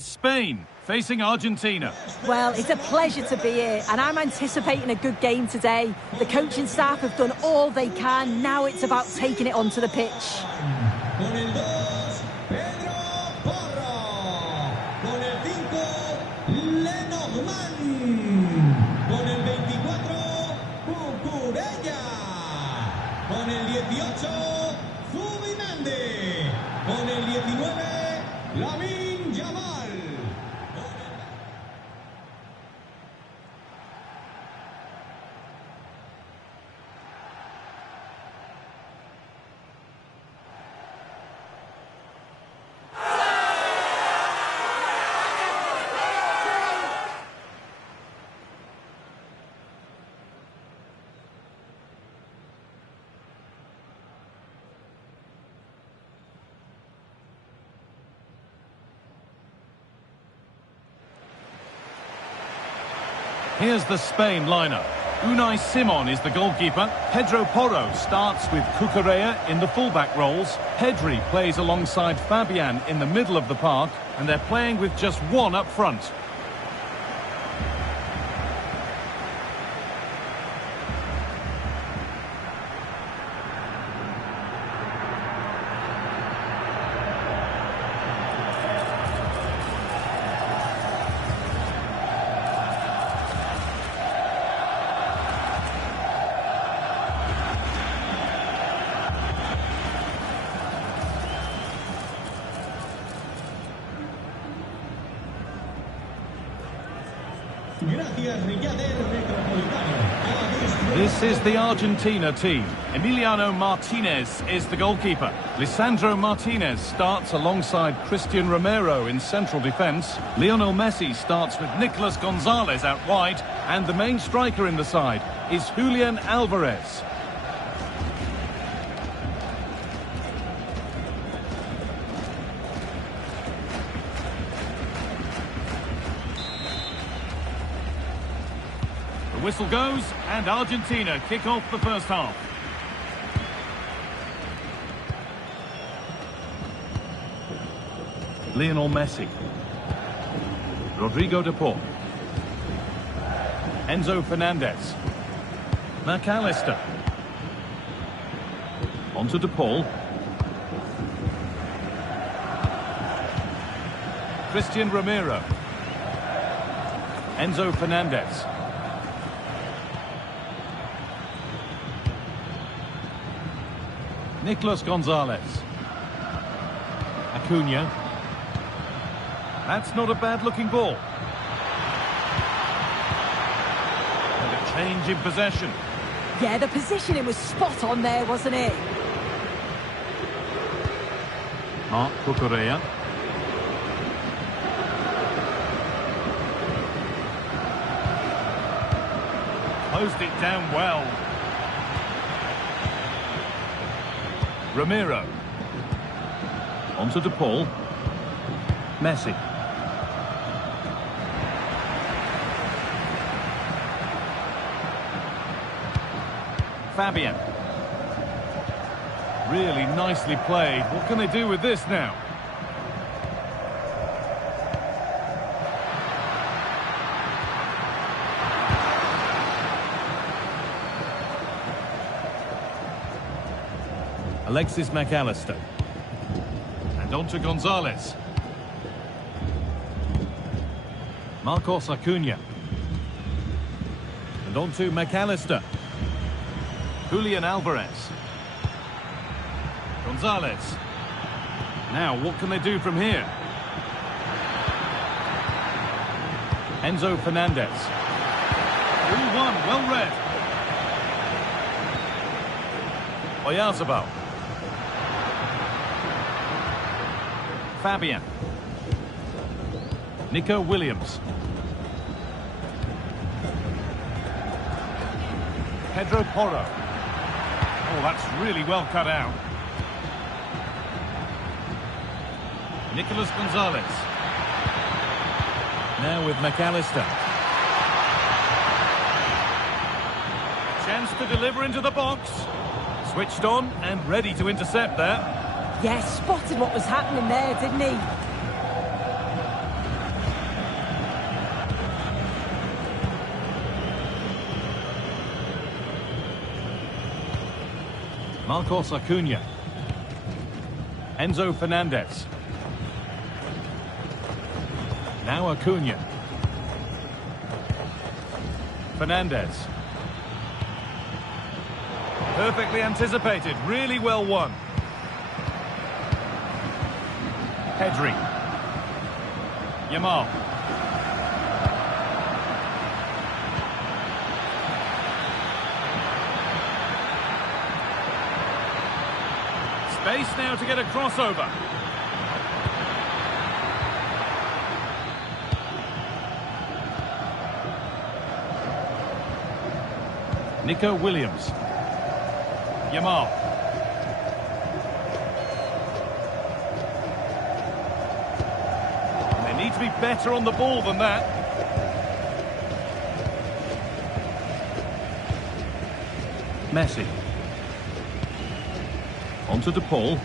Spain facing Argentina. Well, it's a pleasure to be here, and I'm anticipating a good game today. The coaching staff have done all they can. Now it's about taking it onto the pitch. Con el 2, Pedro Porro. Con el 5, Lenormand. Con el 24, Cucurella. Con el 18, Zubinande. Con el 19, Lamine Yamal. Here's the Spain lineup. Unai Simon is the goalkeeper. Pedro Porro starts with Cucurella in the fullback roles. Pedri plays alongside Fabian in the middle of the park, and they're playing with just one up front. This is the Argentina team. Emiliano Martinez is the goalkeeper. Lisandro Martinez starts alongside Christian Romero in central defence. Lionel Messi starts with Nicolas Gonzalez out wide. And the main striker in the side is Julian Alvarez. Whistle goes, and Argentina kick off the first half. Lionel Messi. Rodrigo de Paul. Enzo Fernandez. McAllister. Onto de Paul. Christian Romero. Enzo Fernandez. Nicolas Gonzalez. Acuna. That's not a bad-looking ball. And a change in possession. Yeah, the positioning was spot on there, wasn't it? Marc Cucurella. Closed it down well. Romero. Onto de Paul. Messi. Fabian. Really nicely played. What can they do with this now? Alexis McAllister. And on to Gonzalez. Marcos Acuna. And on to McAllister. Julian Alvarez. Gonzalez. Now, what can they do from here? Enzo Fernandez. 3-1, well read. Oyarzabal. Fabian. Nico Williams. Pedro Porro. Oh, that's really well cut out. Nicolas Gonzalez. Now with McAllister. A chance to deliver into the box. Switched on and ready to intercept there. Yeah, spotted what was happening there, didn't he? Marcos Acuna. Enzo Fernandez. Now Acuna. Fernandez. Perfectly anticipated, really well won. Pedri. Yamal. Space now to get a crossover. Nico Williams. Yamal. And they need to be better on the ball than that. Messi. On to De Paul.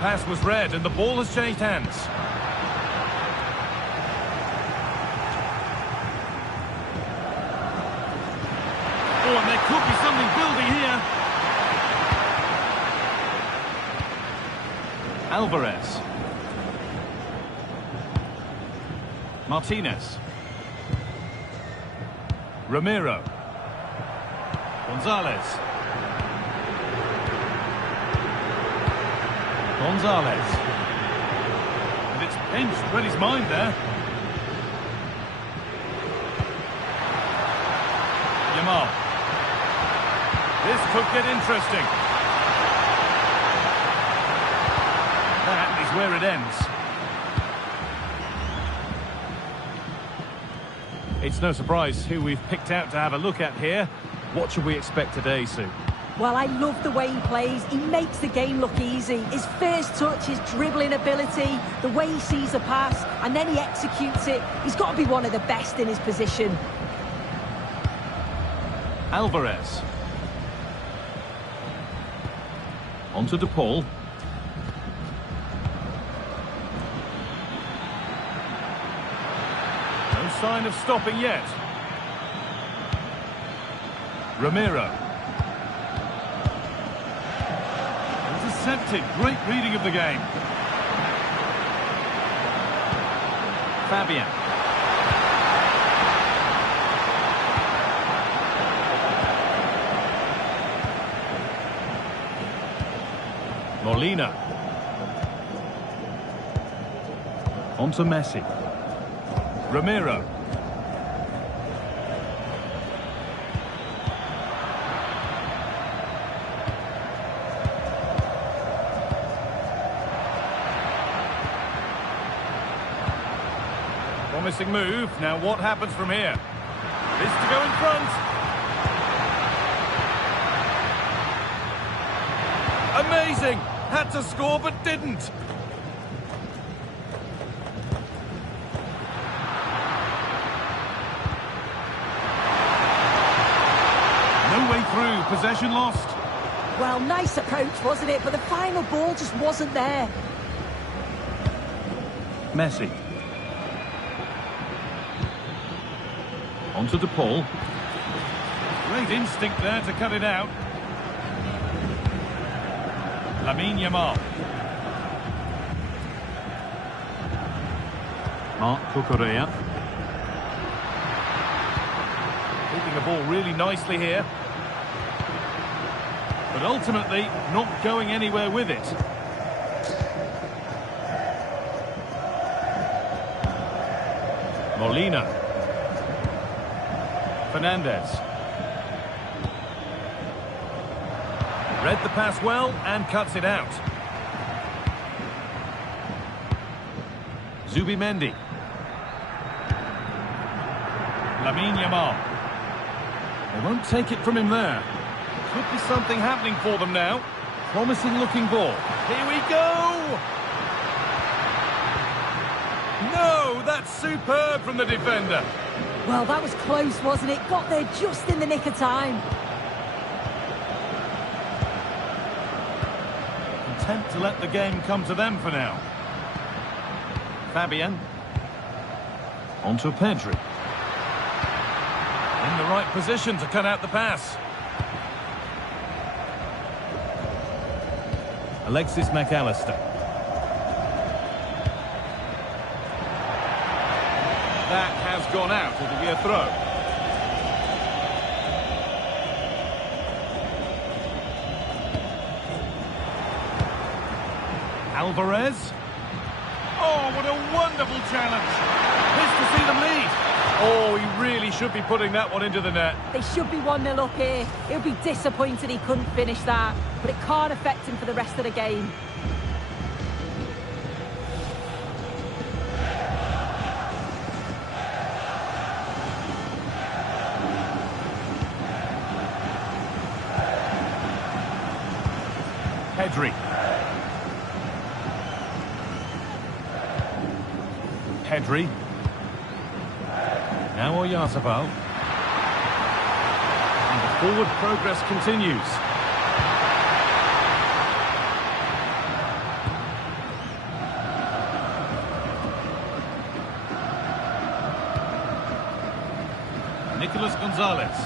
Pass was read and the ball has changed hands. Oh, and there could be something building here. Alvarez. Martinez. Ramiro. Gonzalez. Gonzalez. And it's pinched, read his mind there. Yamal. This could get interesting. That is where it ends. It's no surprise who we've picked out to have a look at here. What should we expect today, Sue? Well, I love the way he plays. He makes the game look easy. His first touch, his dribbling ability, the way he sees a pass, and then he executes it. He's got to be one of the best in his position. Alvarez. On to De Paul. No sign of stopping yet. Ramiro. Intercepted. Great reading of the game. Fabian. Molina. On to Messi. Ramiro. Promising move. Now what happens from here? This to go in front. Amazing! Had to score but didn't. No way through. Possession lost. Well, nice approach, wasn't it? But the final ball just wasn't there. Messi. On to De Paul. Great instinct there to cut it out. Yamal. Marc Cucurella. Keeping the ball really nicely here. But ultimately, not going anywhere with it. Molina. Fernandez. Read the pass well and cuts it out. Zubimendi. Yamal. They won't take it from him there. Could be something happening for them now. Promising looking ball. Here we go! No, that's superb from the defender. Well, that was close, wasn't it? Got there just in the nick of time. Content to let the game come to them for now. Fabian. On to Pedri. In the right position to cut out the pass. Alexis McAllister. That has gone out. It'll be a throw. Alvarez. Oh, what a wonderful challenge. Pleased to see them lead. Oh, he really should be putting that one into the net. They should be 1-0 up here. He'll be disappointed he couldn't finish that, but it can't affect him for the rest of the game. Pedri. Pedri. Now Oyarzabal. And the forward progress continues. Nicolas Gonzalez.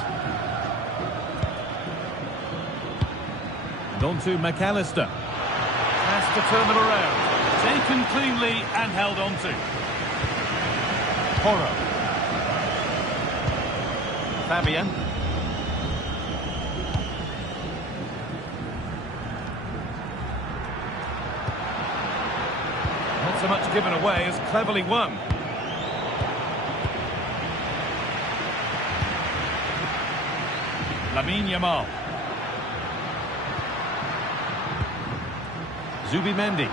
And on to McAllister. Has to turn them around. Taken cleanly and held on to. Porro. Fabian. Not so much given away as cleverly won. Lamine Yamal. Zubimendi.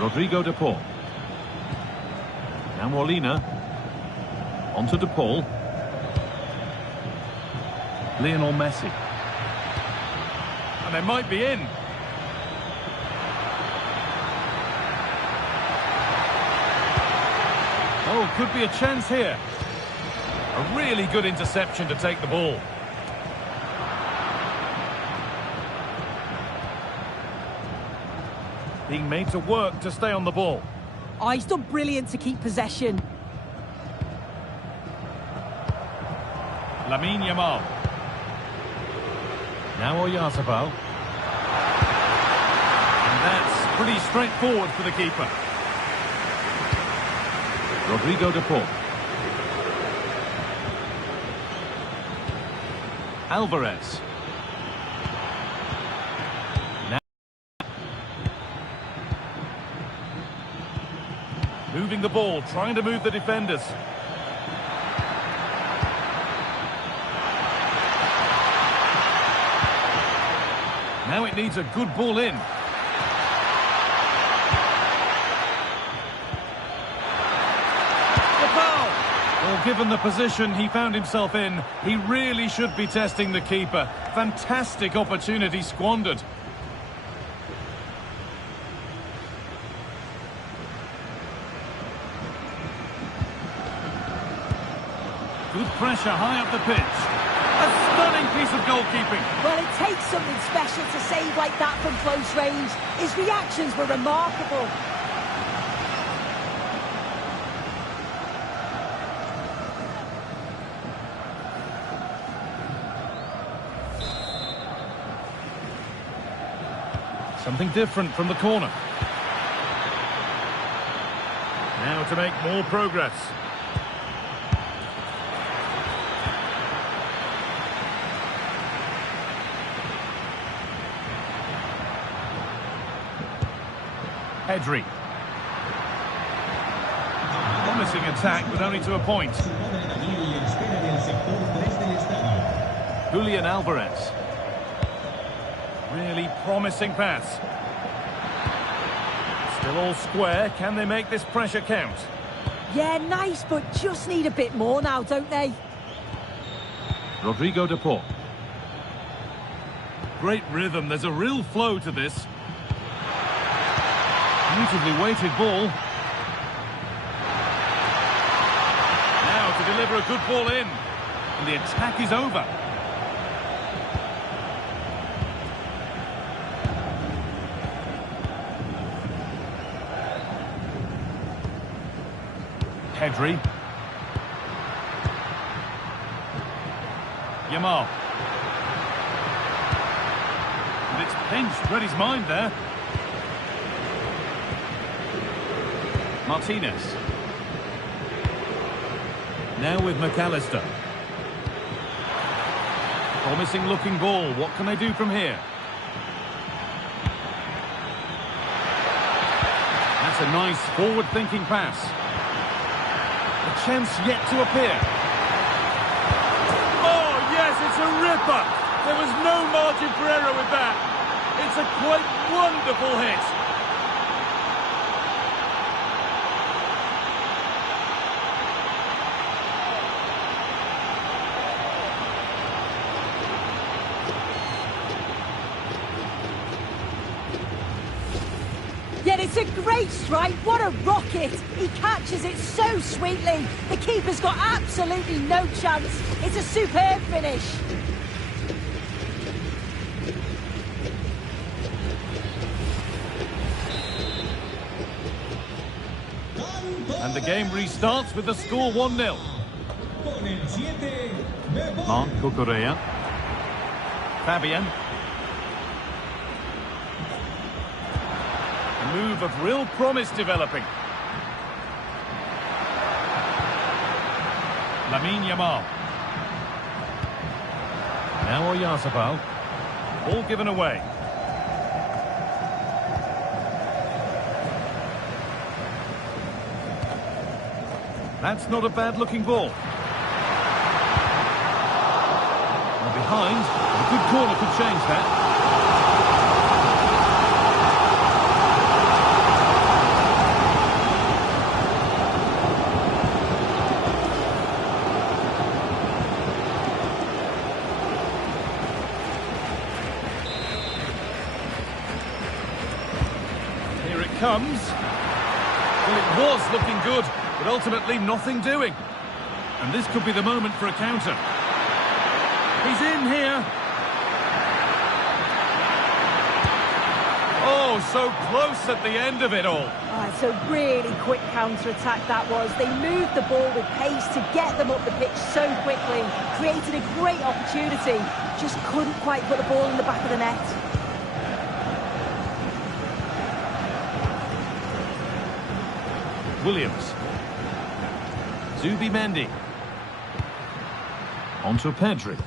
Rodrigo de Paul. Now Molina. On to de Paul. Lionel Messi. And they might be in. Oh, could be a chance here. A really good interception to take the ball. Being made to work to stay on the ball. Oh, he's done brilliant to keep possession. Lamine Yamal. Now Oyarzabal. And that's pretty straightforward for the keeper. Rodrigo de Paul. Alvarez. Now moving the ball, trying to move the defenders. Now it needs a good ball in. Well, given the position he found himself in, he really should be testing the keeper. Fantastic opportunity squandered. Good pressure high up the pitch. A stunning piece of goalkeeping. Well, it takes something special to save like that from close range. His reactions were remarkable. Something different from the corner. Now to make more progress. Pedri. Promising attack, but only to a point. Julian Alvarez. Really promising pass. Still all square. Can they make this pressure count? Yeah, nice, but just need a bit more now, don't they? Rodrigo de Paul. Great rhythm. There's a real flow to this. Beautifully weighted ball. Now to deliver a good ball in. And the attack is over. Pedri. Yamal. And it's pinched, read his mind there. Martinez. Now with McAllister. Promising looking ball. What can they do from here? That's a nice forward-thinking pass. A chance yet to appear. Oh, yes, it's a ripper. There was no margin for error with that. It's a quite wonderful hit. Yet it's a great strike. What a rocket. He catches it so sweetly. The keeper's got absolutely no chance. It's a superb finish. And the game restarts with the score 1-0. Marc Cucurella. Fabian. A move of real promise developing. Lamine Yamal. Now Oyarzabal. Ball given away. That's not a bad-looking ball. Well, behind, a good corner could change that. Here it comes. Well, it was looking good, but ultimately nothing doing. And this could be the moment for a counter. He's in here. Oh, so close at the end of it all. Oh, it's a really quick counter-attack that was. They moved the ball with pace to get them up the pitch so quickly. Created a great opportunity. Just couldn't quite put the ball in the back of the net. Williams. Zubimendi. On to Pedri.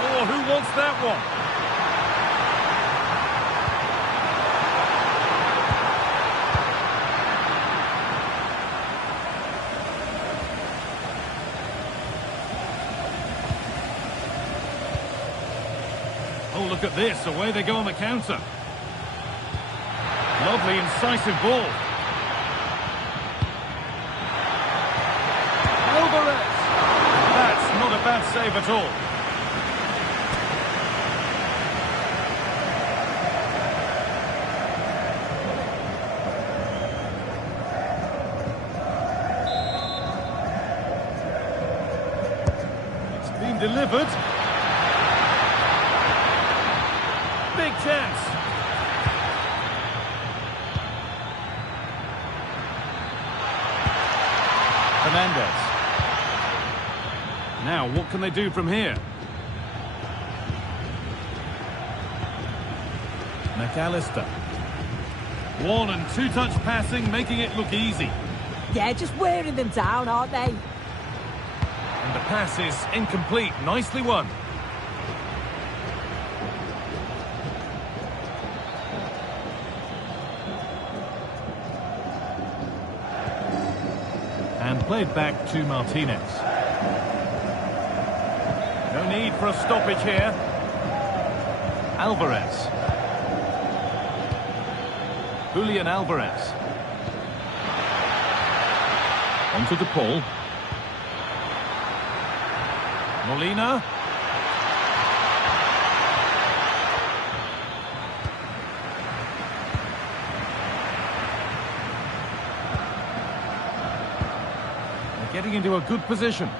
Oh, who wants that one? Oh, look at this. Away they go on the counter. Lovely, incisive ball. That's not a bad save at all. It's been delivered. Big chance. Fernandez. Now, what can they do from here? McAllister. One and two-touch passing, making it look easy. Yeah, just wearing them down, aren't they? And the pass is incomplete. Nicely won. And played back to Martinez. No need for a stoppage here. Alvarez. Julian Alvarez. On to DePaul. Molina. They're getting into a good position.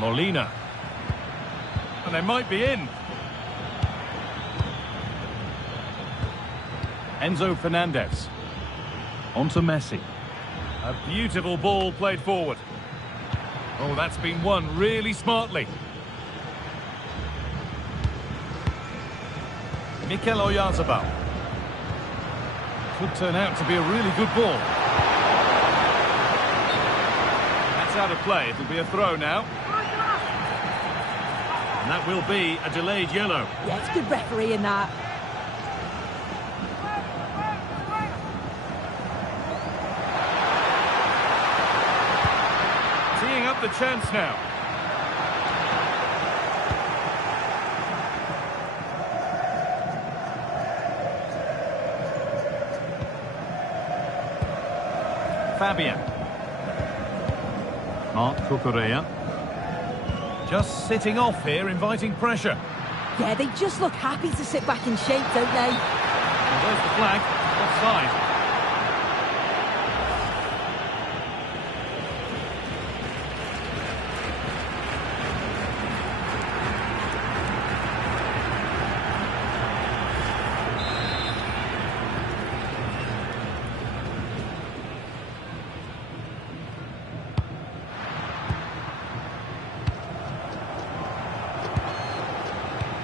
Molina. And they might be in. Enzo Fernandez. On to Messi. A beautiful ball played forward. Oh, that's been won really smartly. Mikel Oyarzabal. Could turn out to be a really good ball. That's out of play. It'll be a throw now. And that will be a delayed yellow. Yeah, it's good refereeing that. Teeing up the chance now. Fabian. Marc Cucurella. Just sitting off here, inviting pressure. Yeah, they just look happy to sit back in shape, don't they? Well, there's the flag. Offside.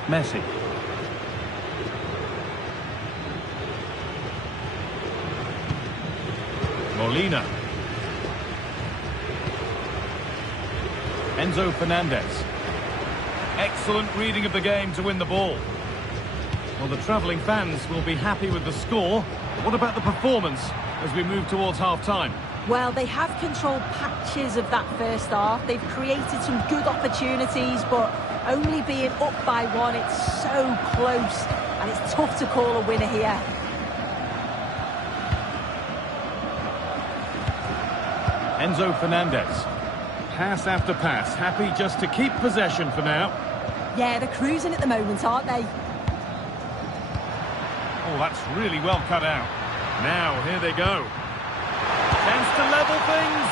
Messi. Molina. Enzo Fernandez. Excellent reading of the game to win the ball. Well, the travelling fans will be happy with the score. But what about the performance as we move towards half-time? Well, they have controlled patches of that first half. They've created some good opportunities, but only being up by one, it's so close, and it's tough to call a winner here. Enzo Fernandez. Pass after pass, happy just to keep possession for now. Yeah, they're cruising at the moment, aren't they? Oh, that's really well cut out. Now, here they go. Chance to level things,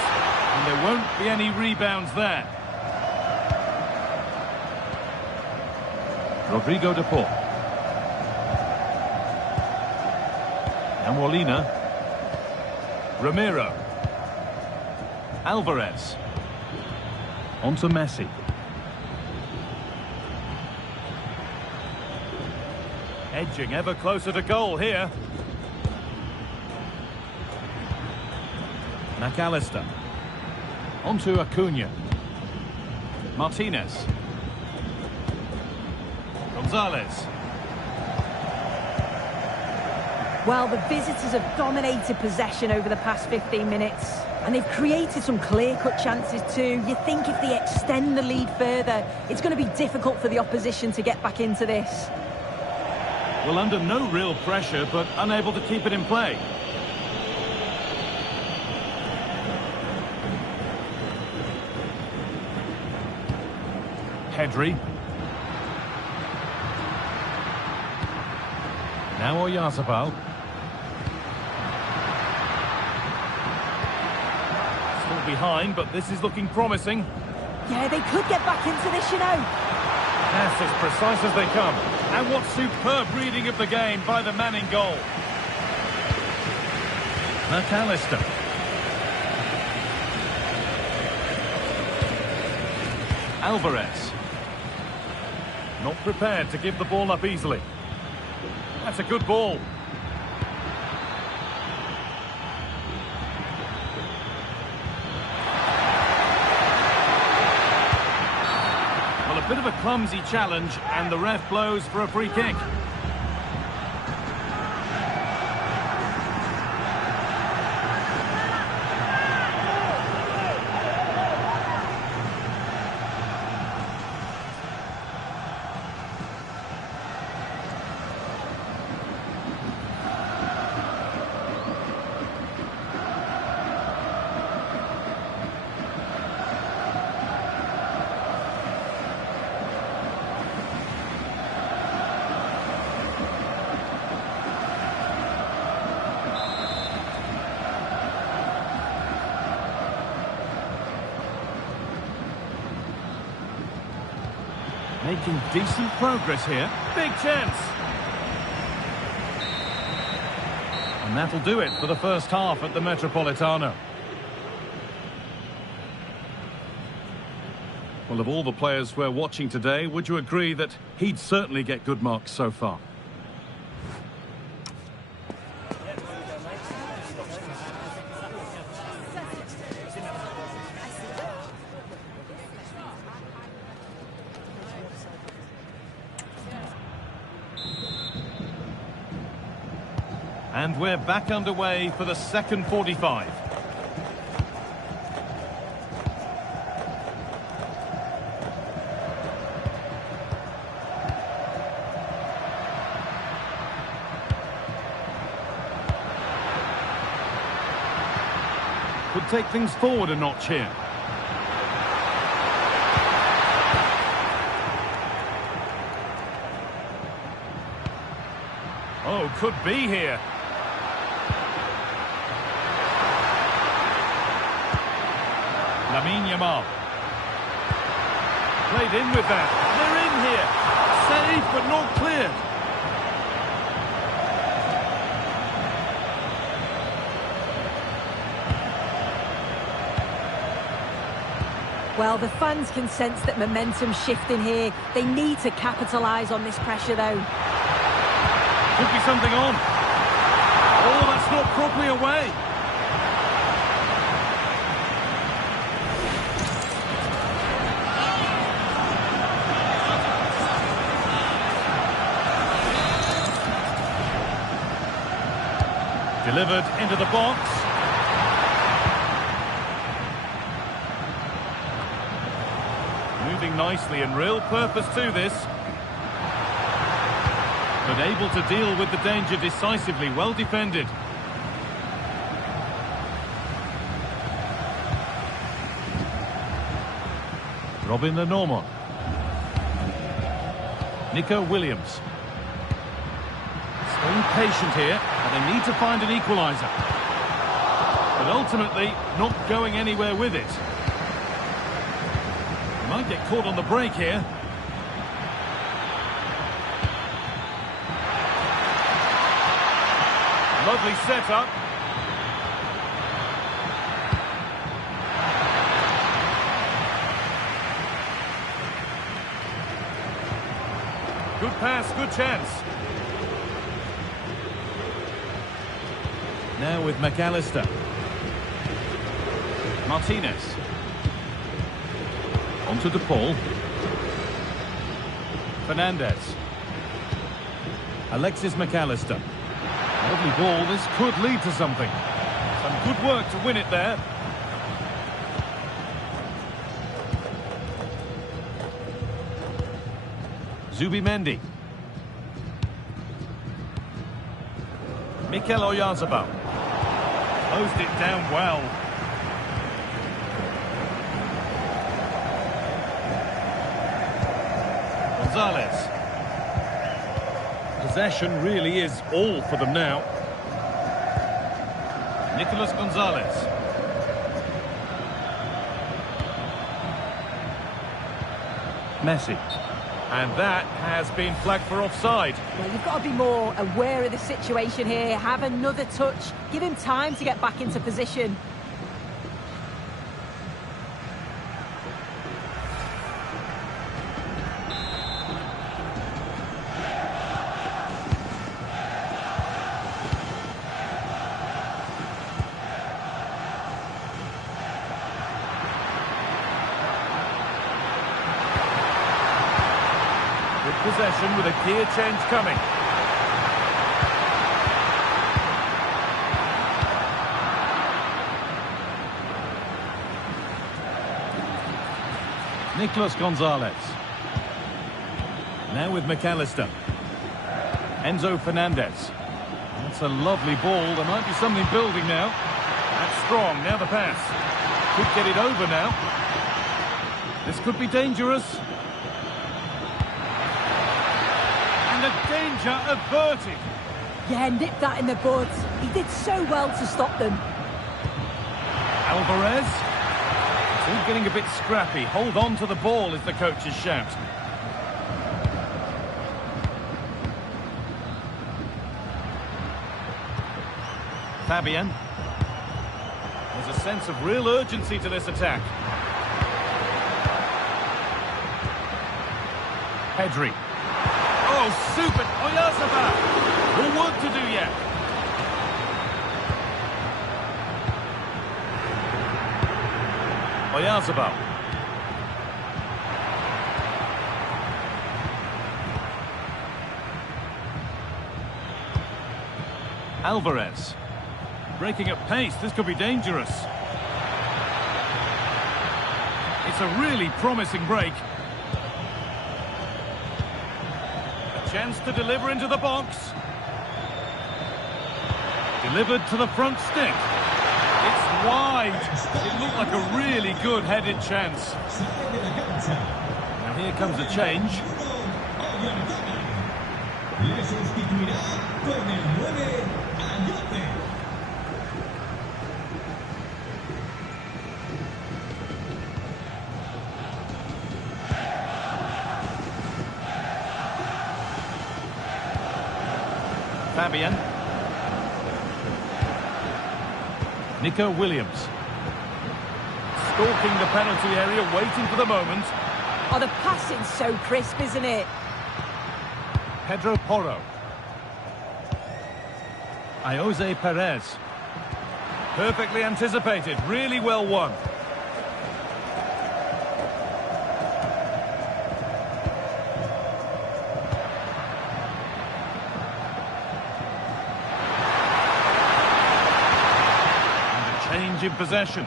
and there won't be any rebounds there. Rodrigo de Paul. And Molina. Ramiro. Alvarez. On to Messi. Edging ever closer to goal here. McAllister. On to Acuna. Martinez. Gonzalez. Well, the visitors have dominated possession over the past 15 minutes. And they've created some clear-cut chances too. You think if they extend the lead further, it's going to be difficult for the opposition to get back into this. Well, under no real pressure, but unable to keep it in play. Pedri. Now Oyarzabal. Still behind, but this is looking promising. Yeah, they could get back into this, you know. That's as precise as they come. And what superb reading of the game by the man in goal. McAllister. Alvarez. Not prepared to give the ball up easily. That's a good ball. Well, a bit of a clumsy challenge, and the ref blows for a free kick. Making decent progress here. Big chance. And that'll do it for the first half at the Metropolitano. Well, of all the players we're watching today, would you agree that he'd certainly get good marks so far? And we're back underway for the second 45. Could take things forward a notch here. Oh, could be here. Lamine Yamal. Played in with that. They're in here. Saved, but not cleared. Well, the fans can sense that momentum's shifting here. They need to capitalise on this pressure, though. Could be something on. Oh, that's not properly away. Delivered into the box. Moving nicely and real purpose to this. But able to deal with the danger decisively, well defended. Robin Lenormand. Nico Williams. Staying patient here, but they need to find an equaliser. But ultimately, not going anywhere with it. Might get caught on the break here. Lovely setup. Good pass, good chance. Now with McAllister. Martinez. Onto DePaul. Fernandez. Alexis McAllister. Lovely ball, this could lead to something. Some good work to win it there. Zubimendi. Mikel Oyarzabal. Closed it down well. Gonzalez. Possession really is all for them now. Nicolas Gonzalez. Messi. And that has been flagged for offside. Well, you've got to be more aware of the situation here. Have another touch. Give him time to get back into position. Possession with a gear change coming. Nicolas Gonzalez. Now with McAllister. Enzo Fernandez. That's a lovely ball. There might be something building now. That's strong. Now the pass. Could get it over now. This could be dangerous. And the danger averted. Yeah, nipped that in the bud. He did so well to stop them. Alvarez. It's all getting a bit scrappy. Hold on to the ball is the coach's shout. Fabian. There's a sense of real urgency to this attack. Pedri. Oh, super! Oyarzabal! More work to do yet. Oyarzabal. Alvarez. Breaking at pace, this could be dangerous. It's a really promising break. A chance to deliver into the box. Delivered to the front stick. It's wide. It looked like a really good headed chance. Now here comes a change. Le sustituirá con el 9 Ayote. Fabian. Nico Williams. Stalking the penalty area, waiting for the moment. Oh, the passing's so crisp, isn't it? Pedro Porro. Jose Perez. Perfectly anticipated, really well won. And a change in possession.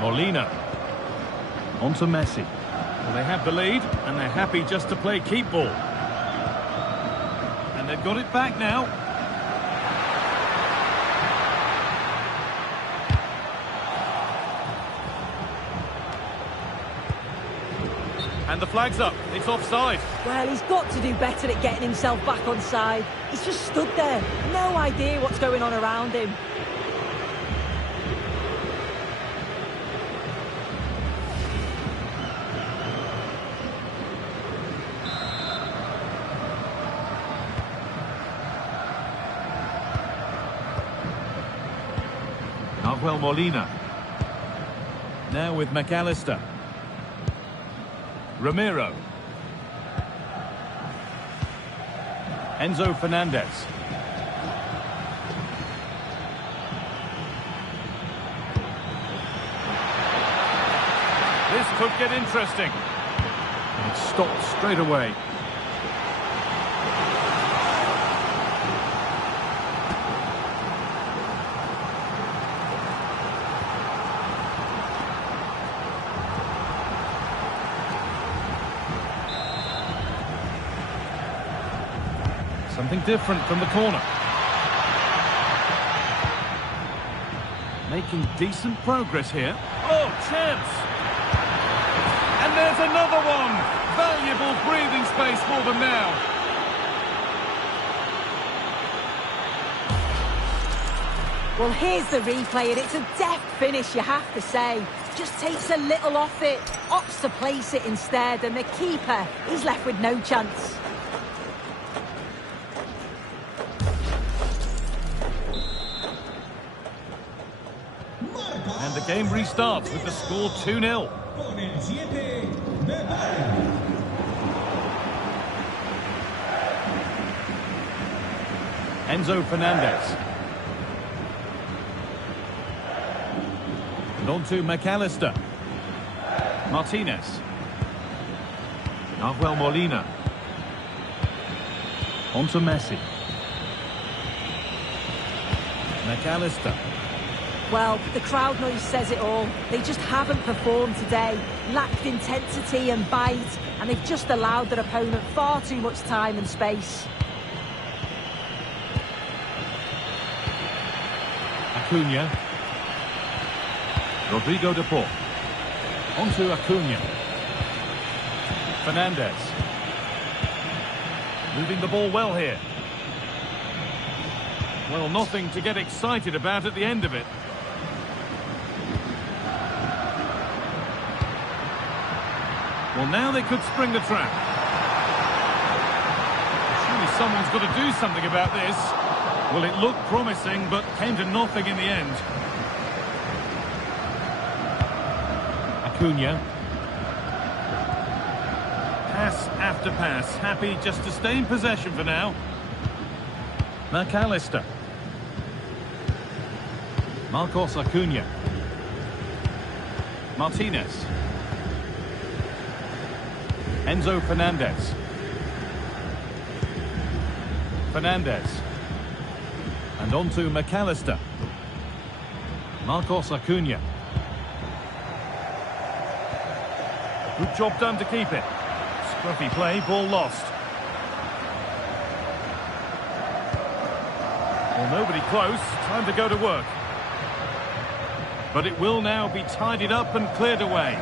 Molina. On to Messi. Well, they have the lead, and they're happy just to play keep ball. And they've got it back now. And the flag's up. It's offside. Well, he's got to do better at getting himself back on side. He's just stood there. No idea what's going on around him. Molina. Now with McAllister. Ramiro. Enzo Fernandez. This could get interesting. It stopped straight away. Something different from the corner. Making decent progress here. Oh, chance! And there's another one! Valuable breathing space for them now. Well, here's the replay, and it's a deft finish, you have to say. Just takes a little off it, opts to place it instead, and the keeper is left with no chance. And the game restarts with the score 2-0. Enzo Fernandez. And on to McAllister. Martinez. Nahuel Molina. On to Messi. McAllister. Well, the crowd noise says it all. They just haven't performed today. Lacked intensity and bite, and they've just allowed their opponent far too much time and space. Acuna. Rodrigo de Paul. On to Acuna. Fernandez. Moving the ball well here. Well, nothing to get excited about at the end of it. Well, now they could spring the trap. Surely someone's got to do something about this. Well, it looked promising, but came to nothing in the end. Acuna. Pass after pass, happy just to stay in possession for now. McAllister. Marcos Acuna. Martinez. Enzo Fernandez. Fernandez. And on to McAllister. Marcos Acuna. Good job done to keep it. Scruffy play, ball lost. Well, nobody close. Time to go to work. But it will now be tidied up and cleared away.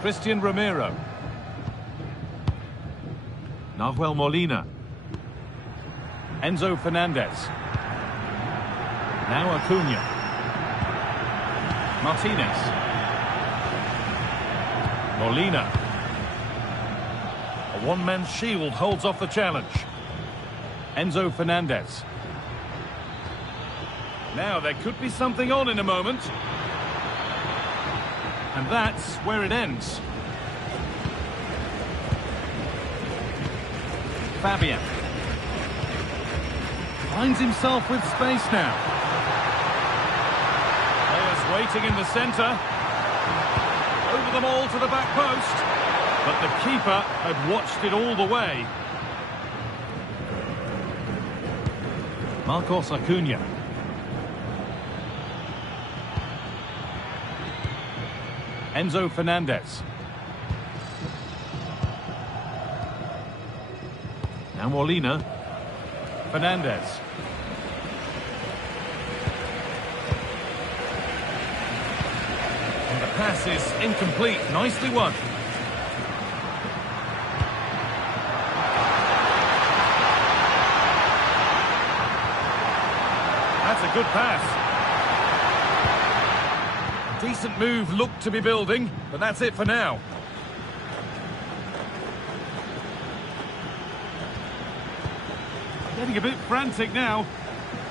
Christian Romero. Nahuel Molina. Enzo Fernandez. Now Acuna. Martinez. Molina. A one-man shield holds off the challenge. Enzo Fernandez. Now there could be something on in a moment. And that's where it ends. Fabian. Finds himself with space now. Players waiting in the centre. Over them all to the back post. But the keeper had watched it all the way. Marcos Acuna. Enzo Fernandez. Now Molina. Fernandez. And the pass is incomplete. Nicely won. That's a good pass. Decent move looked to be building, but that's it for now. Getting a bit frantic now.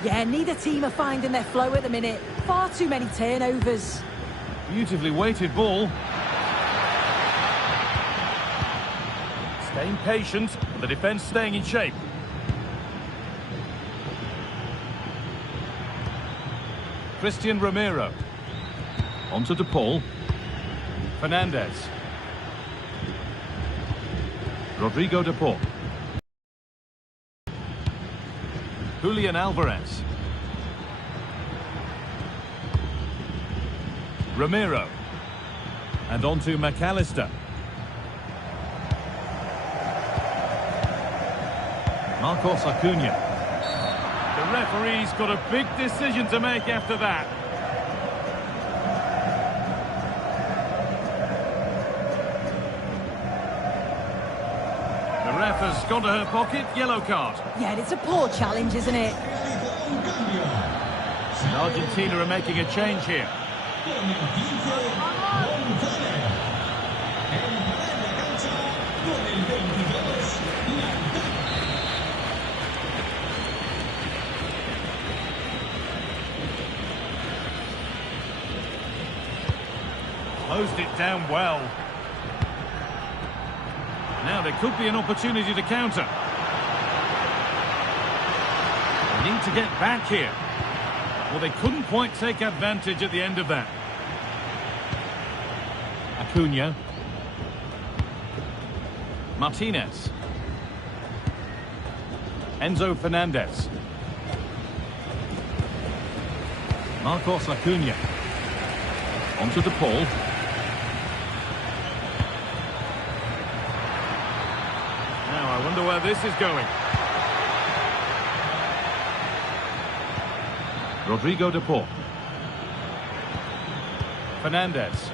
Yeah, neither team are finding their flow at the minute. Far too many turnovers. Beautifully weighted ball. Staying patient, the defence staying in shape. Christian Romero. On to DePaul. Fernandez. Rodrigo DePaul. Julian Alvarez. Romero. And on to McAllister. Marcos Acuna. The referee's got a big decision to make after that. The ref has gone to her pocket, yellow card. Yeah, it's a poor challenge, isn't it? And Argentina are making a change here. Closed it down well. Now there could be an opportunity to counter. They need to get back here. Well, they couldn't quite take advantage at the end of that. Acuna. Martinez. Enzo Fernandez. Marcos Acuna. On to DePaul. Now I wonder where this is going. Rodrigo DePaul. Fernandez.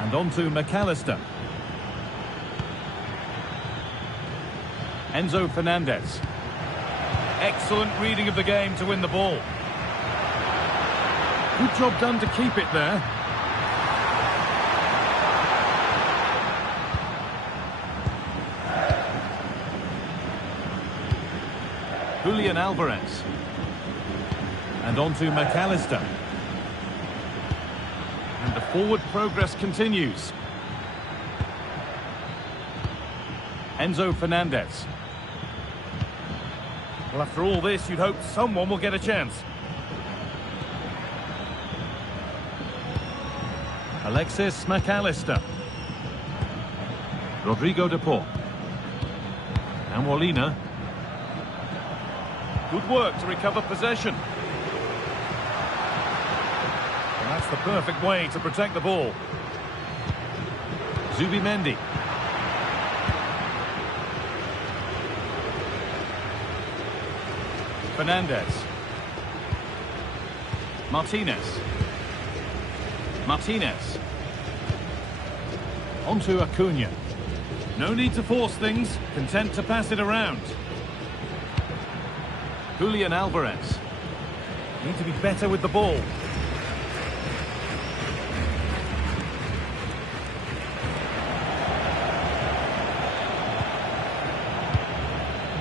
And on to McAllister. Enzo Fernandez. Excellent reading of the game to win the ball. Good job done to keep it there. Julian Alvarez. And on to McAllister. And the forward progress continues. Enzo Fernandez. Well, after all this, you'd hope someone will get a chance. Alexis McAllister. Rodrigo de Paul. And Molina. Good work to recover possession. And that's the perfect way to protect the ball. Zubimendi. Fernandez. Martinez. Martinez. On to Acuna. No need to force things, content to pass it around. Julian Alvarez. Need to be better with the ball.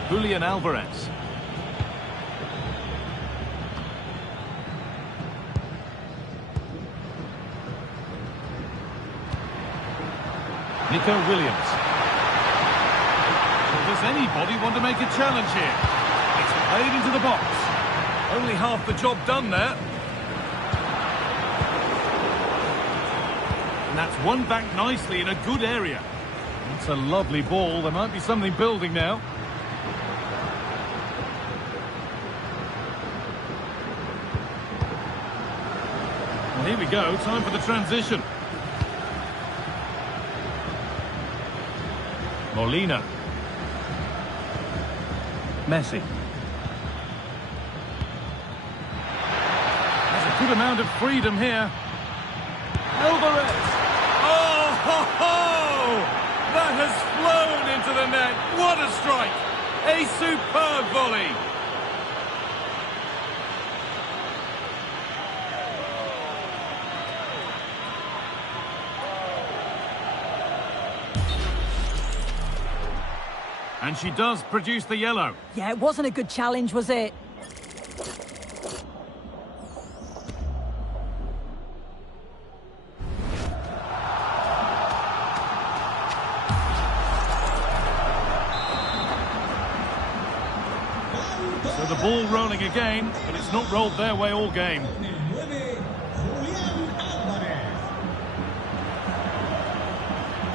Julian Alvarez. Nico Williams. Does anybody want to make a challenge here? It's played into the box. Only half the job done there. And that's won back nicely in a good area. It's a lovely ball. There might be something building now. Well, here we go. Time for the transition. Molina. Messi. There's a good amount of freedom here. Alvarez. Oh, ho, ho! That has flown into the net. What a strike! A superb volley. And she does produce the yellow. Yeah, it wasn't a good challenge, was it? So the ball rolling again, but it's not rolled their way all game.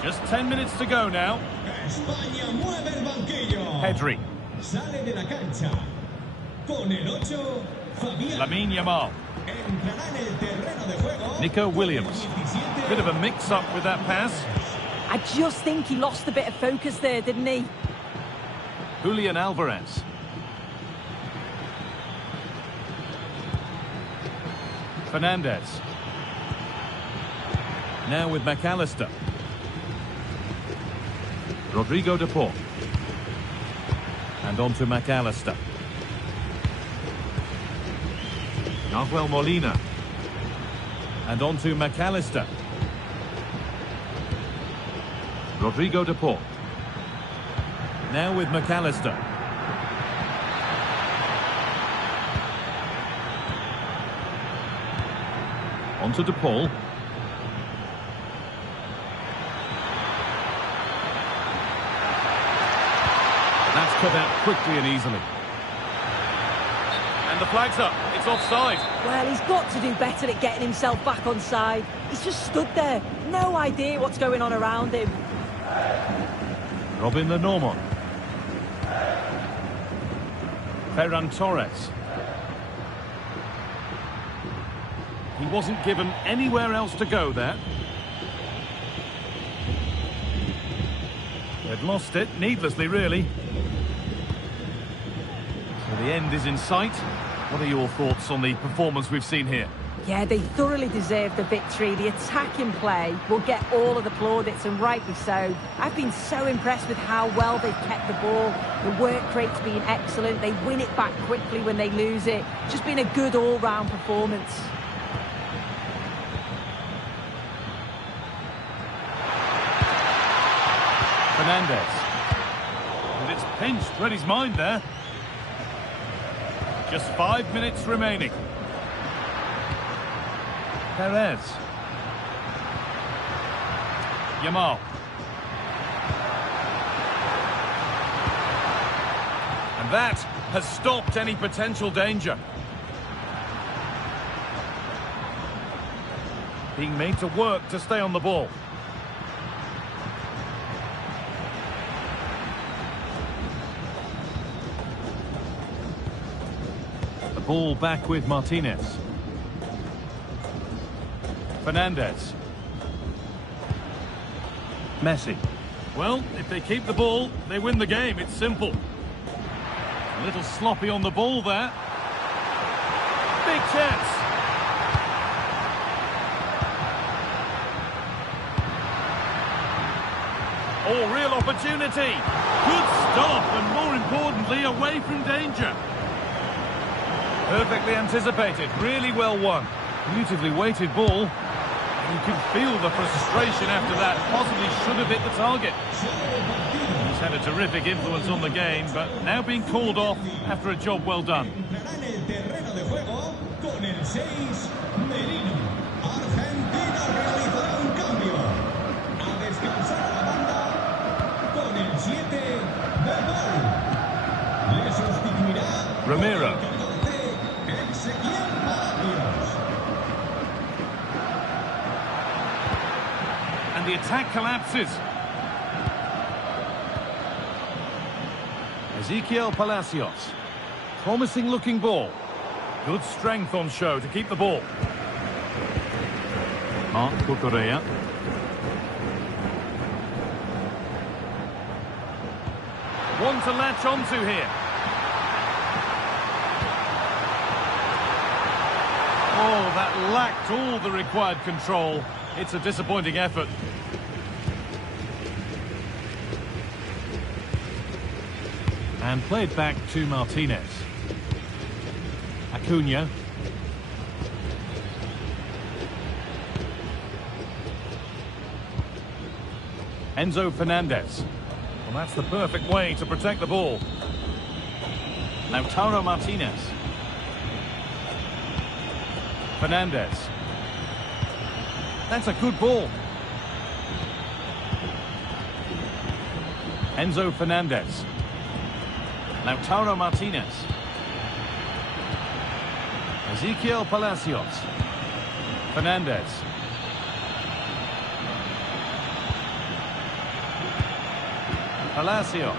Just 10 minutes to go now. España mueve el banquillo. Pedri. Sale de la cancha. Con el 8, Fabián. Lamine Yamal. Entrará en el terreno de juego. Nico Williams. Bit of a mix-up with that pass. I just think he lost a bit of focus there, didn't he? Julian Alvarez. Fernandez. Now with McAllister. Rodrigo de Paul. And on to McAllister. Nahuel Molina. And on to McAllister. Rodrigo de Paul. Now with McAllister. On to de Paul. That's cut out quickly and easily. And the flag's up. It's offside. Well, he's got to do better at getting himself back on side. He's just stood there. No idea what's going on around him. Robin the Normand. Ferran Torres. He wasn't given anywhere else to go there. They've lost it, needlessly really. So the end is in sight. What are your thoughts on the performance we've seen here? Yeah, they thoroughly deserve the victory. The attacking play will get all of the plaudits, and rightly so. I've been so impressed with how well they've kept the ball. The work rate's been excellent. They win it back quickly when they lose it. Just been a good all-round performance. Fernandez. And it's pinched Reddy's mind there. Just 5 minutes remaining. Perez. Yamal. And that has stopped any potential danger. Being made to work to stay on the ball. The ball back with Martinez. Fernandez. Messi. Well, if they keep the ball, they win the game. It's simple. A little sloppy on the ball there. Big chance. Oh, real opportunity. Good stop, and more importantly, away from danger. Perfectly anticipated. Really well won. Beautifully weighted ball. You can feel the frustration after that. Possibly should have hit the target. He's had a terrific influence on the game, but now being called off after a job well done. Romero. And the attack collapses. Ezequiel Palacios. Promising looking ball. Good strength on show to keep the ball. Marc Cucurella. One to latch onto here. Oh, that lacked all the required control. It's a disappointing effort. And played back to Martinez. Acuna. Enzo Fernandez. Well, that's the perfect way to protect the ball. Lautaro Martinez. Fernandez. That's a good ball. Enzo Fernandez. Lautaro Martinez. Ezequiel Palacios. Fernandez. Palacios.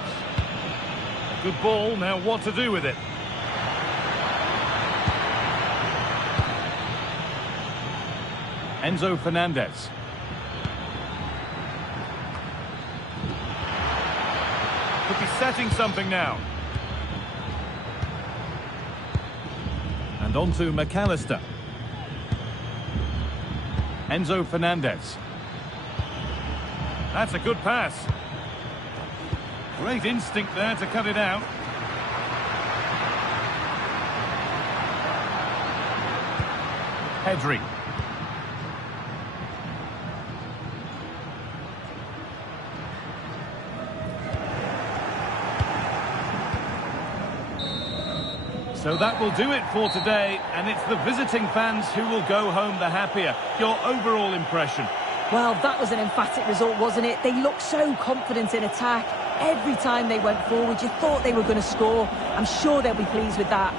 A good ball, now what to do with it? Enzo Fernandez. Could be setting something now. And on to McAllister. Enzo Fernandez. That's a good pass. Great instinct there to cut it out. Pedri. So that will do it for today, and it's the visiting fans who will go home the happier. Your overall impression? Well, that was an emphatic result, wasn't it? They looked so confident in attack. Every time they went forward, you thought they were going to score. I'm sure they'll be pleased with that.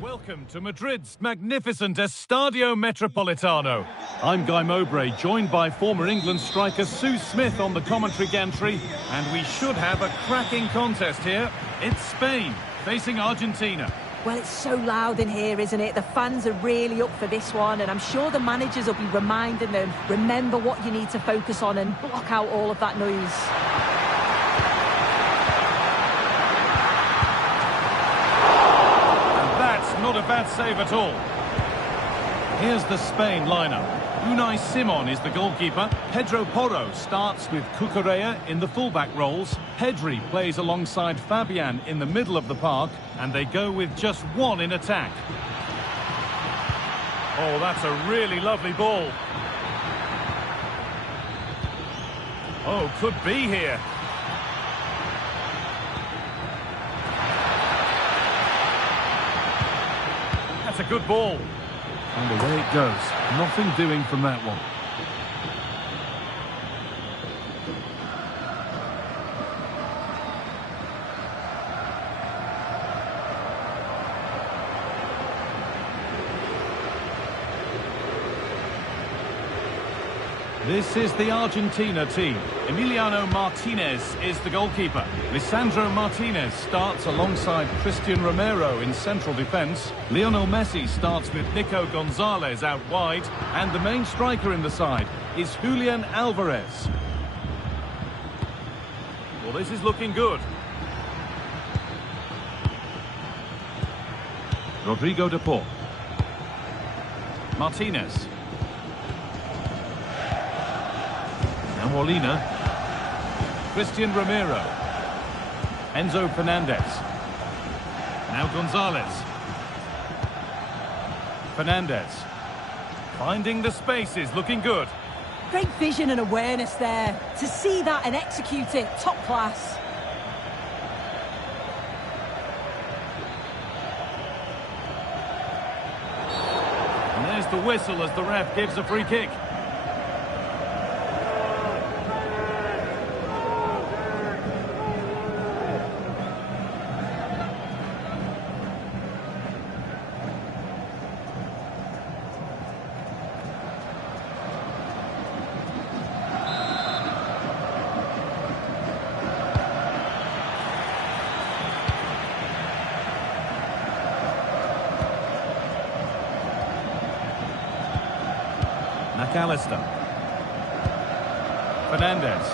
Welcome to Madrid's magnificent Estadio Metropolitano. I'm Guy Mowbray, joined by former England striker Sue Smith on the commentary gantry, and we should have a cracking contest here. It's Spain facing Argentina. Well, it's so loud in here, isn't it? The fans are really up for this one, and I'm sure the managers will be reminding them, remember what you need to focus on and block out all of that noise. Not a bad save at all. Here's the Spain lineup. Unai Simon is the goalkeeper. Pedro Porro starts with Cucurella in the fullback roles. Pedri plays alongside Fabian in the middle of the park, and they go with just one in attack. Oh, that's a really lovely ball. Oh, could be here. That's a good ball. And away it goes. Nothing doing from that one. This is the Argentina team. Emiliano Martinez is the goalkeeper. Lisandro Martinez starts alongside Christian Romero in central defence. Lionel Messi starts with Nico Gonzalez out wide. And the main striker in the side is Julian Alvarez. Well, this is looking good. Rodrigo de Paul. Martinez. Now Molina. Christian Romero. Enzo Fernandez. Now Gonzalez. Fernandez. Finding the spaces, looking good. Great vision and awareness there. To see that and execute it, top class. And there's the whistle as the ref gives a free kick. McAllister. Fernandez.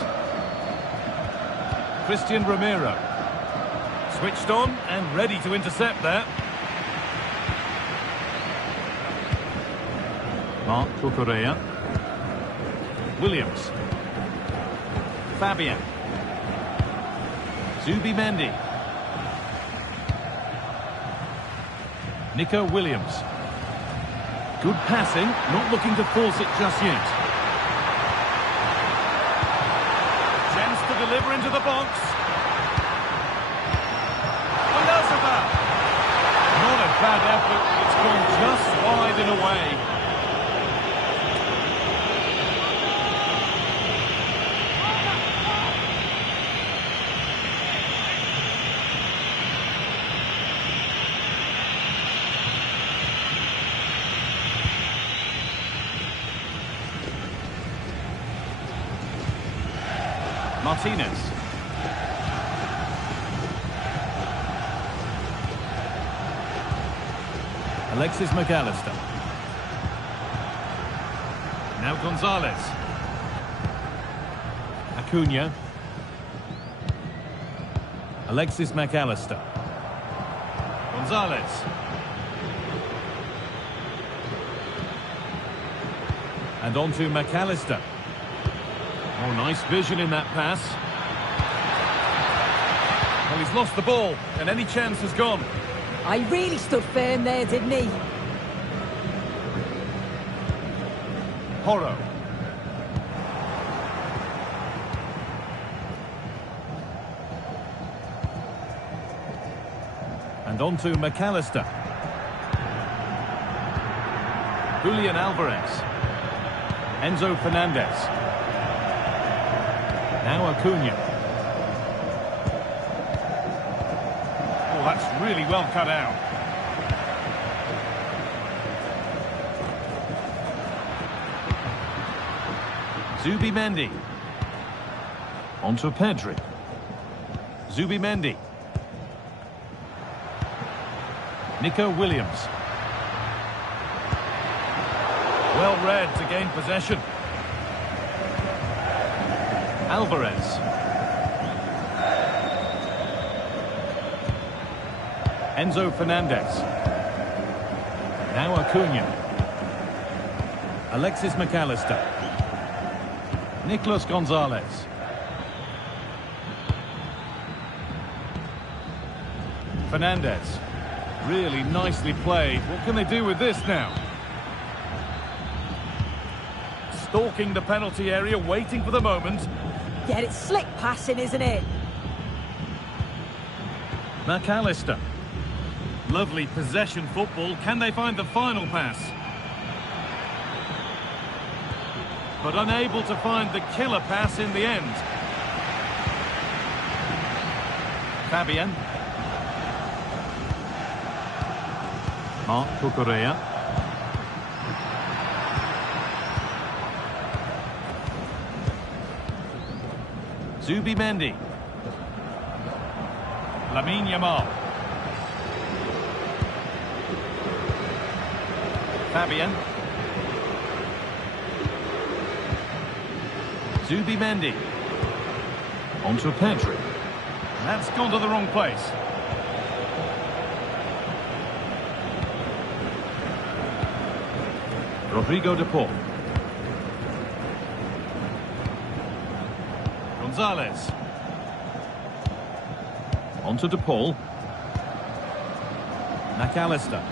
Christian Romero. Switched on and ready to intercept there. Marc Cucurella. Williams. Fabian. Zubimendi. Nico Williams. Good passing, not looking to force it just yet. Chance to deliver into the box. Oyarzabal. Not a bad effort, it's gone just wide and away. Martinez. Alexis McAllister. Now Gonzalez. Acuna. Alexis McAllister. Gonzalez. And on to McAllister. Oh, nice vision in that pass. Well, he's lost the ball, and any chance has gone. I really stood firm there, didn't he? Porro. And on to McAllister. Julian Alvarez. Enzo Fernandez. Now Acuna. Oh, that's really well cut out. Zubimendi. On to Pedri. Zubimendi. Nico Williams. Well read to gain possession. Alvarez. Enzo Fernandez. Now Acuna. Alexis McAllister. Nicolas Gonzalez. Fernandez. Really nicely played. What can they do with this now? Stalking the penalty area, waiting for the moment. Yeah, it's slick passing, isn't it? McAllister. Lovely possession football. Can they find the final pass? But unable to find the killer pass in the end. Fabian. Marc Cucurella. Zubimendi. Lamine Yamal. Fabian. Zubimendi. Onto Pedri. That's gone to the wrong place. Rodrigo de Paul. Gonzalez. Onto de Paul. McAllister.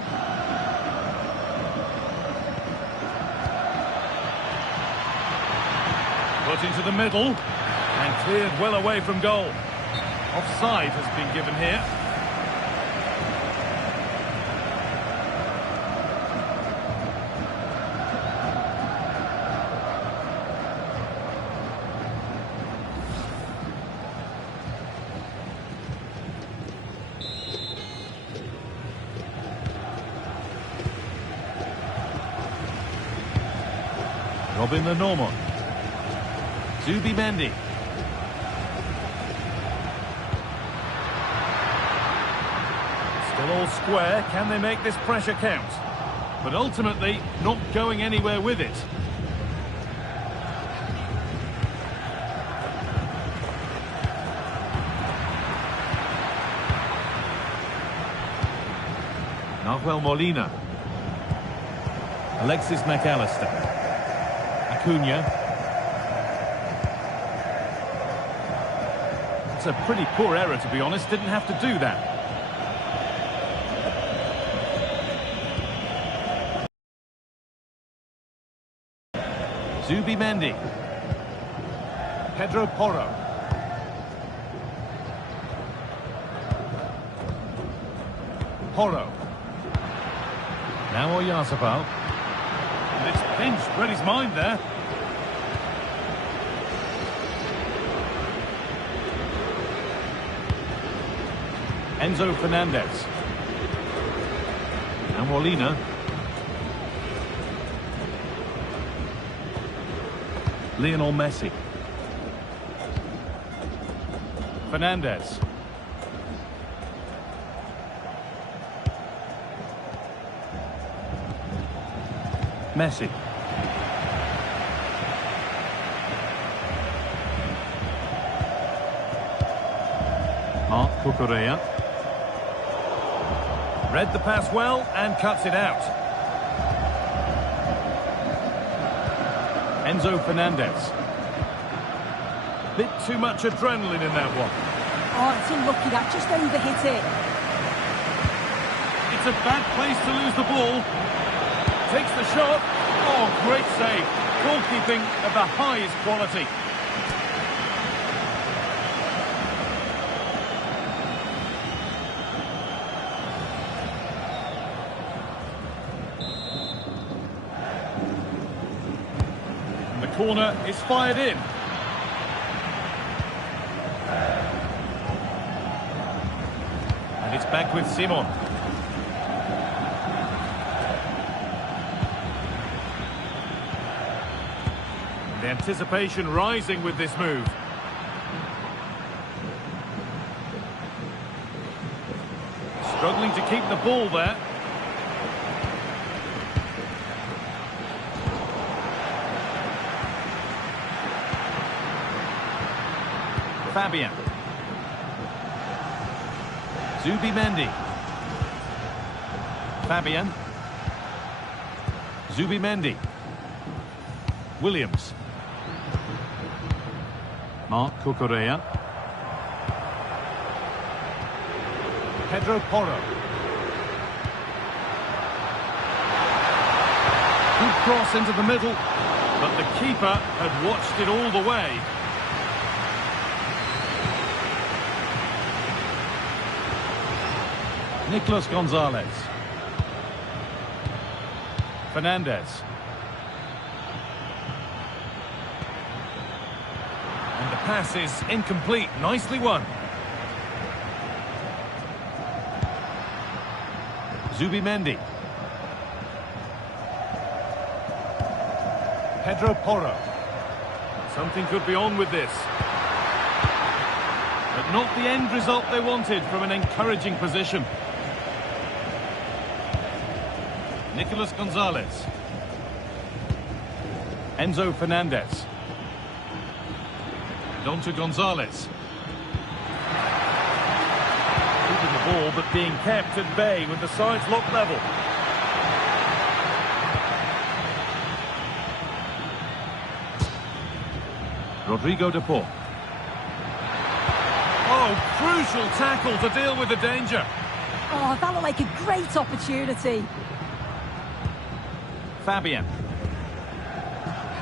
Put into the middle and cleared well away from goal. Offside has been given here. Robin Lenormand. Zubimendi. Still all square. Can they make this pressure count? But ultimately, not going anywhere with it. Nahuel Molina. Alexis McAllister. Acuna. It's a pretty poor error, to be honest. Didn't have to do that. Zubimendi. Pedro Porro. Porro. Now Oyarzabal. And it's pinched. Read his mind there. Enzo Fernandez. And Molina. Lionel Messi. Fernandez. Messi. Marc Cucurella. Read the pass well and cuts it out. Enzo Fernandez. Bit too much adrenaline in that one. Oh, it's unlucky that just overhit it. It's a bad place to lose the ball. Takes the shot. Oh, great save. Goalkeeping of the highest quality. And the corner is fired in. And it's back with Simon. The anticipation rising with this move. Struggling to keep the ball there. Fabian. Zubimendi. Fabian. Zubimendi. Williams. Marc Cucurella. Pedro Porro. Good cross into the middle, but the keeper had watched it all the way. Nicolas Gonzalez. Fernandez. And the pass is incomplete. Nicely won. Zubimendi. Pedro Porro. Something could be on with this. But not the end result they wanted from an encouraging position. Nicolas Gonzalez. Enzo Fernandez. On to Gonzalez. Keeping the ball, but being kept at bay with the sides locked level. Rodrigo de Paul. Oh, crucial tackle to deal with the danger. Oh, that looked like a great opportunity. Fabian.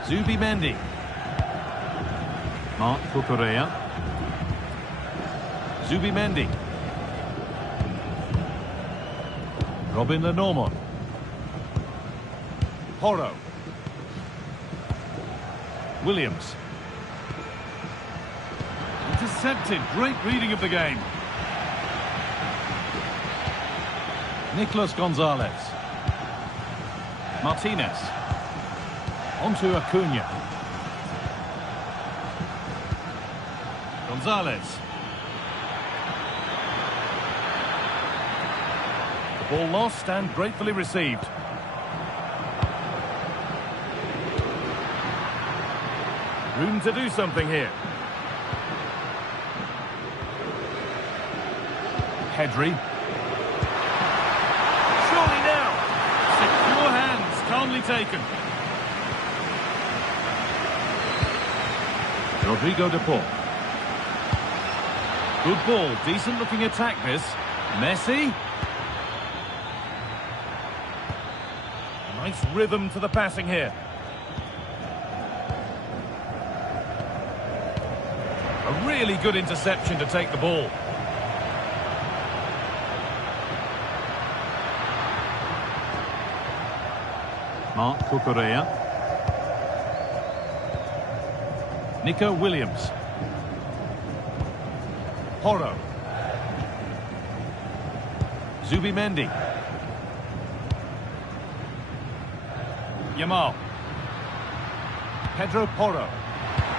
Zubimendi. Marc Cucurella. Zubimendi. Robin Lenormand. Porro. Williams. Intercepted. Great reading of the game. Nicolas Gonzalez. Martinez. Onto Acuna. Gonzalez. The ball lost and gratefully received. Room to do something here. Pedri. Surely now. Secure hands, calmly taken. Rodrigo de Paul. Good ball, decent looking attack this. Messi. Nice rhythm to the passing here. A really good interception to take the ball. Marc Cucurella. Nico Williams. Porro. Zubimendi. Yamal. Pedro Porro.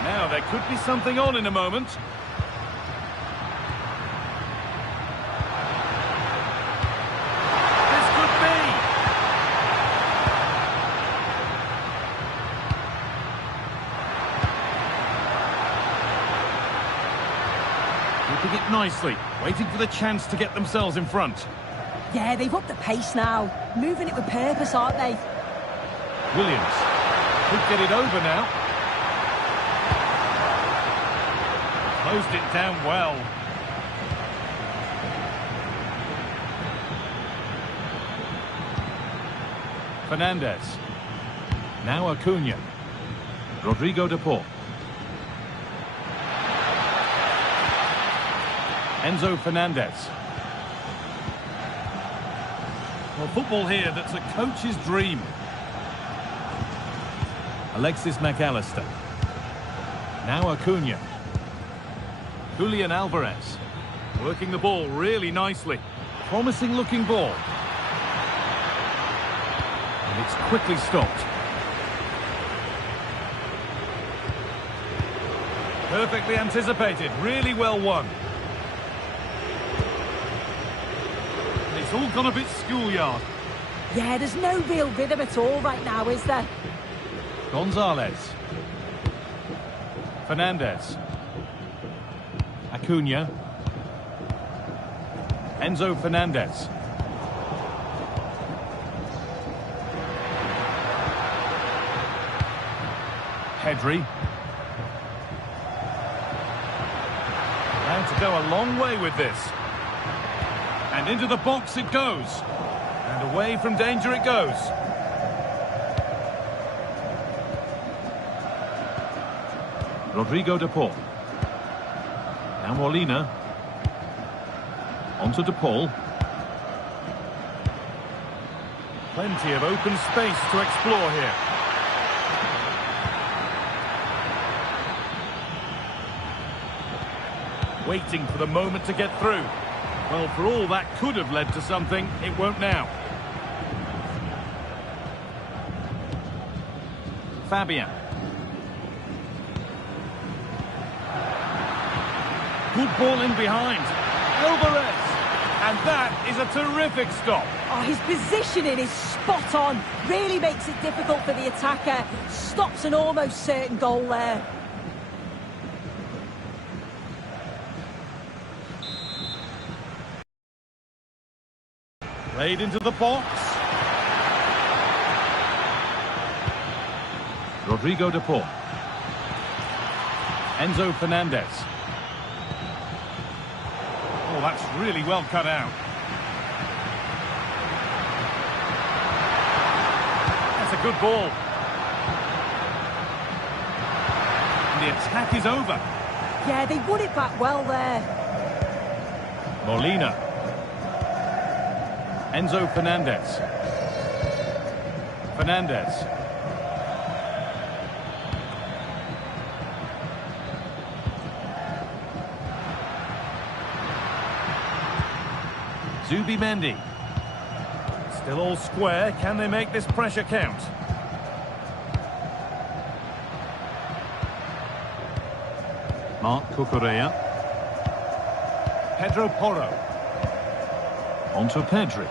Now there could be something on in a moment. This could be. Keeping it nicely, waiting for the chance to get themselves in front. Yeah, they've upped the pace now. Moving it with purpose, aren't they? Williams. Could get it over now. Closed it down well. Fernandez. Now Acuna. Rodrigo de Paul. Enzo Fernandez. Well, football here that's a coach's dream. Alexis McAllister. Now Acuna. Julian Alvarez. Working the ball really nicely. Promising looking ball. And it's quickly stopped. Perfectly anticipated. Really well won. It's all gone a bit schoolyard. Yeah, there's no real rhythm at all right now, is there? Gonzalez. Fernandez. Acuna. Enzo Fernandez. Pedri. Allowed to go a long way with this. And into the box it goes. And away from danger it goes. Rodrigo de Paul. Now Molina. Onto de Paul. Plenty of open space to explore here. Waiting for the moment to get through. Well, for all that could have led to something, it won't now. Fabian. Good ball in behind. Alvarez. And that is a terrific stop. Oh, his positioning is spot on. Really makes it difficult for the attacker. Stops an almost certain goal there. Played into the box. Rodrigo de Paul. Enzo Fernandez. Oh, that's really well cut out. That's a good ball. And the attack is over. Yeah, they won it back well there. Molina. Enzo Fernandez. Fernandez. Zubimendi. Still all square. Can they make this pressure count? Marc Cucurella. Pedro Porro. Onto Pedri.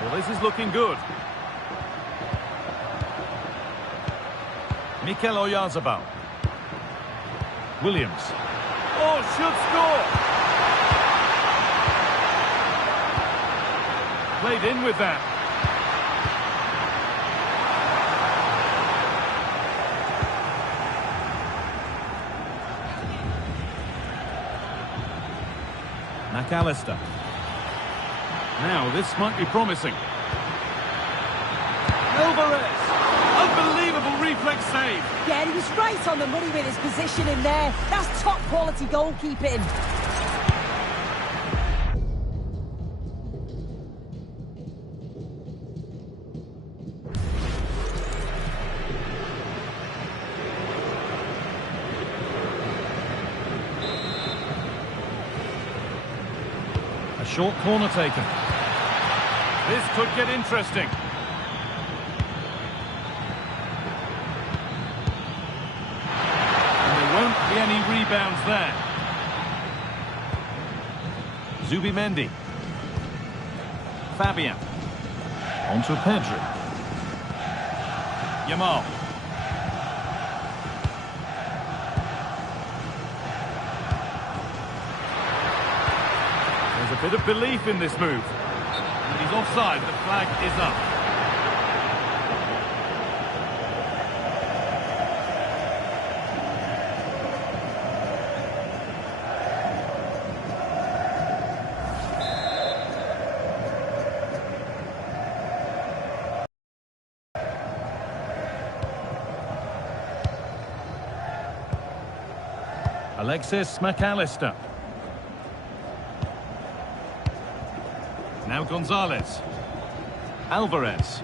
Well, this is looking good. Mikel Oyarzabal. Williams. Oh, should score! Played in with that. McAllister. Now, this might be promising. Alvarez! Unbelievable reflex save! Yeah, he was right on the money with his position in there. That's top-quality goalkeeping. A short corner taken. This could get interesting. And there won't be any rebounds there. Zubimendi. Fabian. Onto Pedri. Yamal. There's a bit of belief in this move. And he's offside, the flag is up. Alexis McAllister. Now Gonzalez. Alvarez.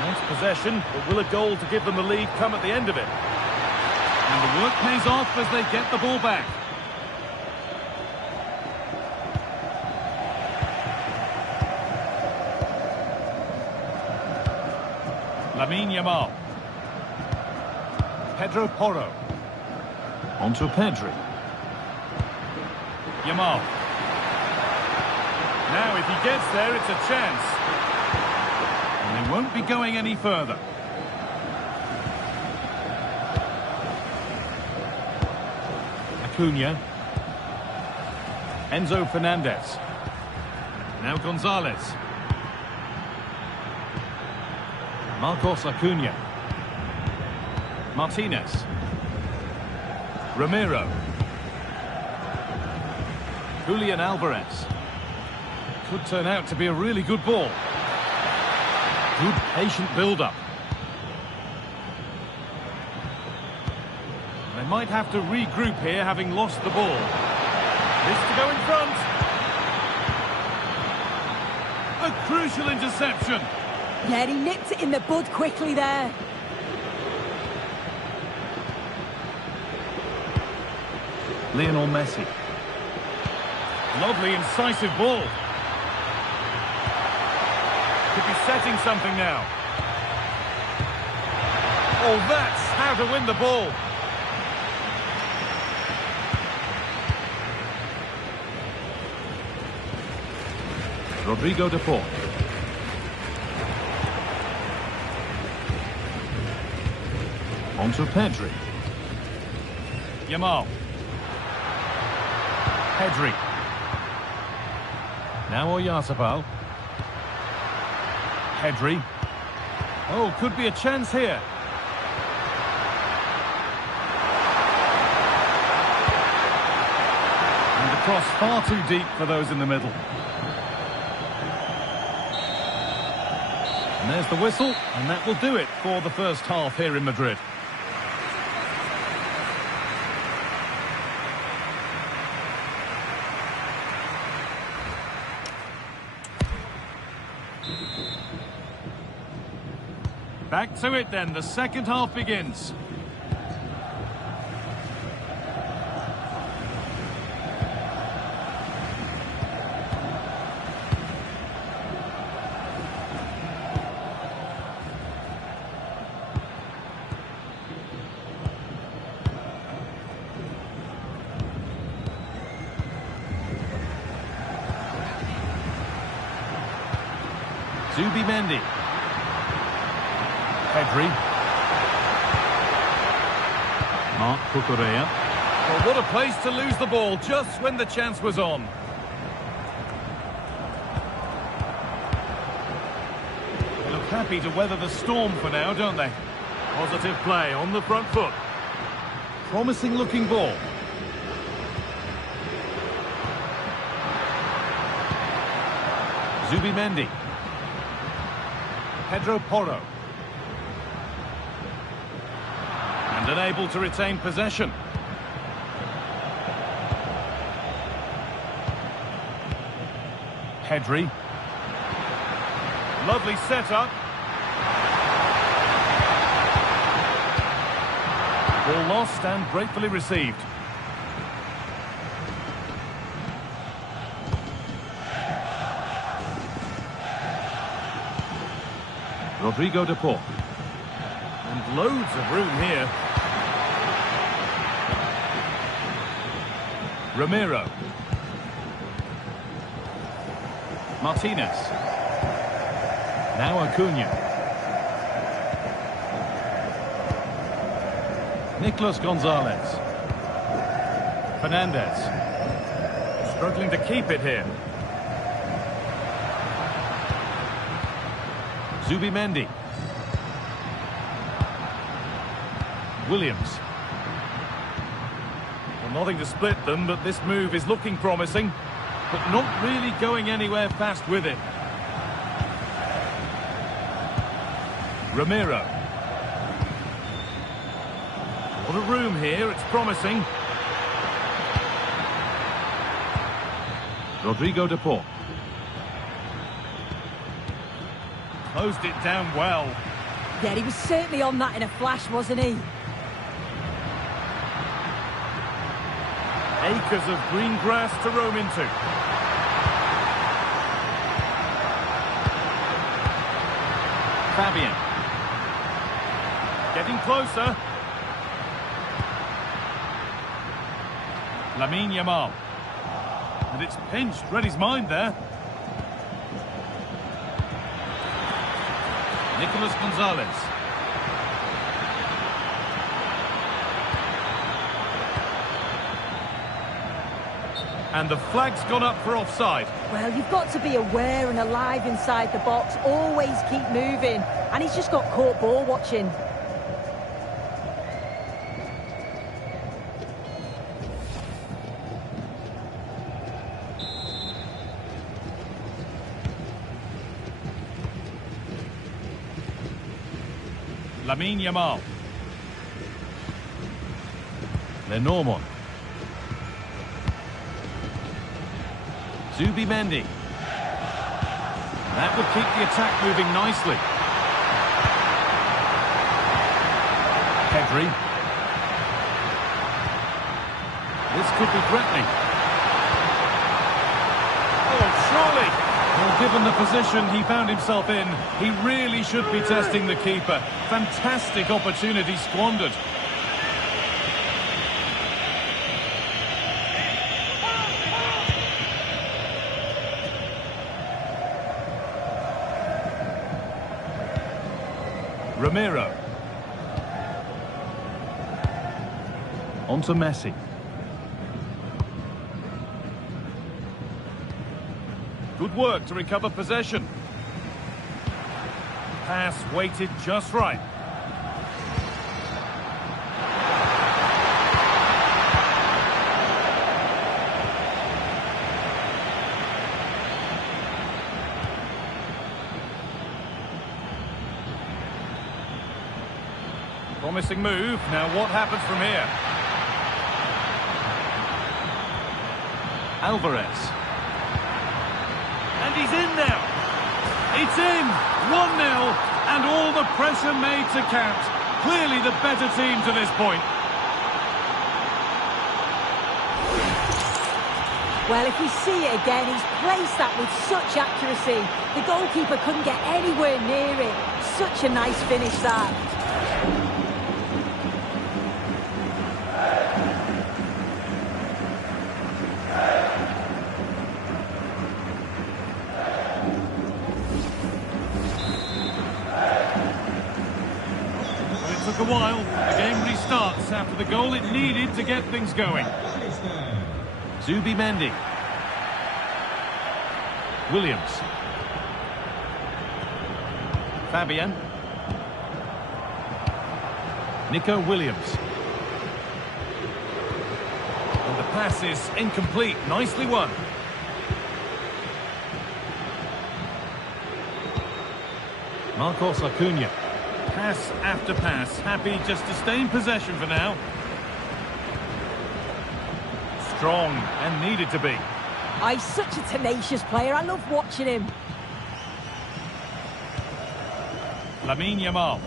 Nice possession, but will a goal to give them the lead come at the end of it? And the work pays off as they get the ball back. Lamine Yamal. Pedro Porro. Onto Pedri. Yamal. Now, if he gets there, it's a chance. And they won't be going any further. Acuna. Enzo Fernandez. Now Gonzalez. Marcos Acuna. Martinez. Romero. Julian Alvarez. Could turn out to be a really good ball. Good patient build-up. They might have to regroup here, having lost the ball. This to go in front. A crucial interception. Yeah, he nipped it in the bud quickly there. Lionel Messi. Lovely, incisive ball. Could be setting something now. Oh, that's how to win the ball. Rodrigo de Paul. On to Pedri. Yamal. Pedri. Now Oyarzabal. Pedri. Oh, could be a chance here. And the cross far too deep for those in the middle. And there's the whistle, and that will do it for the first half here in Madrid. Back to it then, the second half begins. Zubimendi. Pedri. Marc Cucurella. Well, what a place to lose the ball just when the chance was on. They look happy to weather the storm for now, don't they? Positive play on the front foot. Promising looking ball. Zubimendi. Pedro Porro. And unable to retain possession. Pedri. Lovely setup. Ball lost and gratefully received. Rodrigo de Paul. And loads of room here. Ramiro. Martinez. Now Acuna. Nicolas Gonzalez. Fernandez. Struggling to keep it here. Zubimendi. Williams. Well, nothing to split them, but this move is looking promising, but not really going anywhere fast with it. Ramiro. A lot of room here, it's promising. Rodrigo de Paul. Closed it down well. Yeah, he was certainly on that in a flash, wasn't he? Acres of green grass to roam into. Fabian. Getting closer. Lamine Yamal. And it's pinched, read his mind there. Nicolas Gonzalez. And the flag's gone up for offside. Well, you've got to be aware and alive inside the box. Always keep moving. And he's just got caught ball watching. Lamine Yamal. Lenormand. Zubimendi. That would keep the attack moving nicely. Pedri. This could be threatening. Oh, surely! Well, given the position he found himself in, he really should be testing the keeper. Fantastic opportunity squandered. Romero. On to Messi. Good work to recover possession. Pass weighted just right. Promising move. Now what happens from here? Alvarez. And he's in now. It's in. 1-0. And all the pressure made to count. Clearly the better team to this point. Well, if we see it again, he's placed that with such accuracy. The goalkeeper couldn't get anywhere near it. Such a nice finish, that. Took a while. The game restarts after the goal it needed to get things going. Zubimendi. Williams. Fabian. Nico Williams. And the pass is incomplete. Nicely won. Marcos Acuna. Pass after pass, happy just to stay in possession for now. Strong and needed to be. He's such a tenacious player. I love watching him. Lamine Yamal.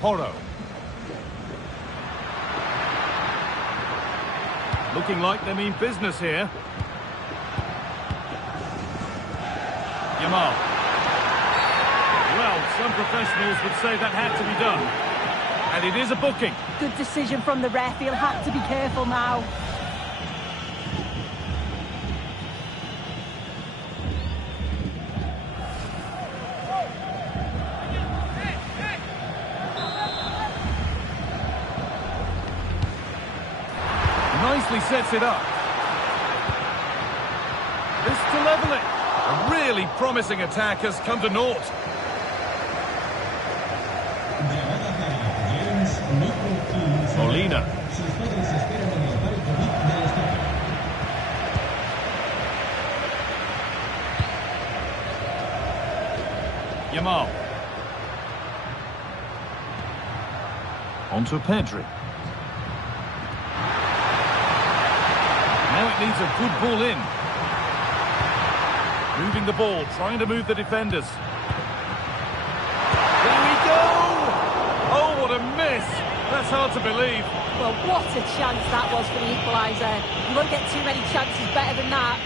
Porro. Looking like they mean business here. Yamal. Well, some professionals would say that had to be done. And it is a booking. Good decision from the ref. He'll have to be careful now. Nicely sets it up. This to level it. A really promising attack has come to naught. Molina. Yamal. On to Pedri. Now it needs a good ball in. Moving the ball, trying to move the defenders. There we go! Oh, what a miss! That's hard to believe. Well, what a chance that was for the equaliser. You won't get too many chances better than that.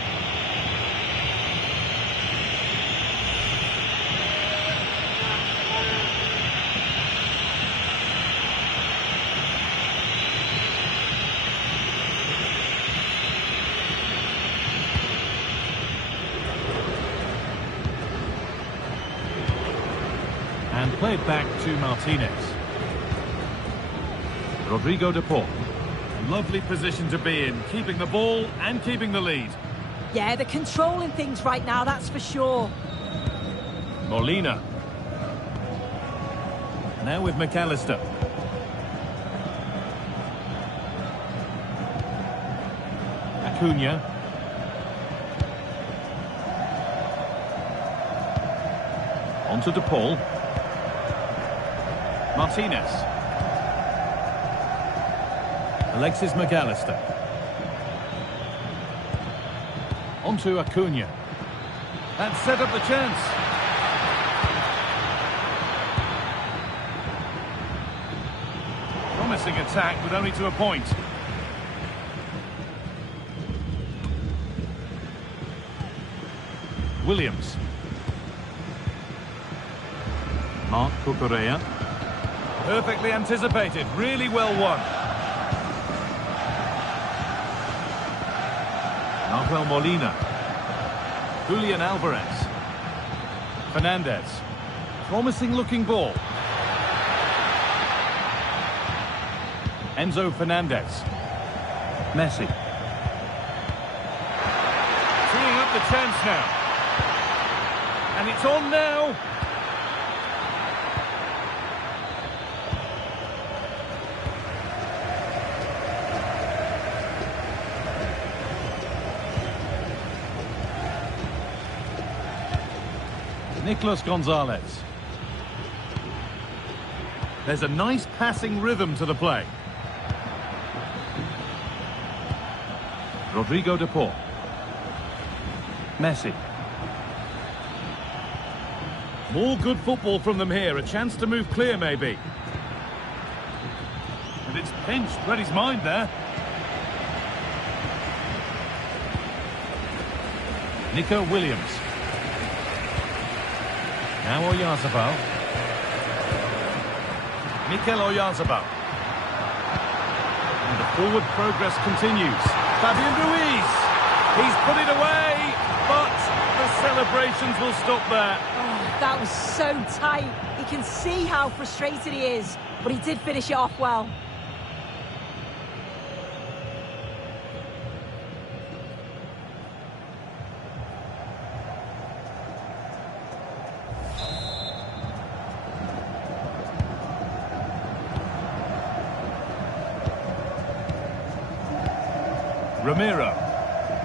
And played back to Martinez. Rodrigo de Paul. Lovely position to be in, keeping the ball and keeping the lead. Yeah, they're controlling things right now, that's for sure. Molina. Now with McAllister. Acuna. On to de Paul. Martinez. Alexis McAllister. On to Acuna. And set up the chance. Promising attack with only to a point. Williams. Marc Cucurella. Perfectly anticipated, really well won. Rafael Molina. Julian Alvarez. Fernandez. Promising looking ball. Enzo Fernandez. Messi. Freeing up the chance now. And it's on now. Nicolas Gonzalez. There's a nice passing rhythm to the play. Rodrigo de Paul. Messi. More good football from them here. A chance to move clear, maybe. And it's pinched. Read his mind there. Nico Williams. Now Oyarzabal. Mikel Oyarzabal. And the forward progress continues. Fabian Ruiz. He's put it away, but the celebrations will stop there. Oh, that was so tight. You can see how frustrated he is, but he did finish it off well. Ramiro.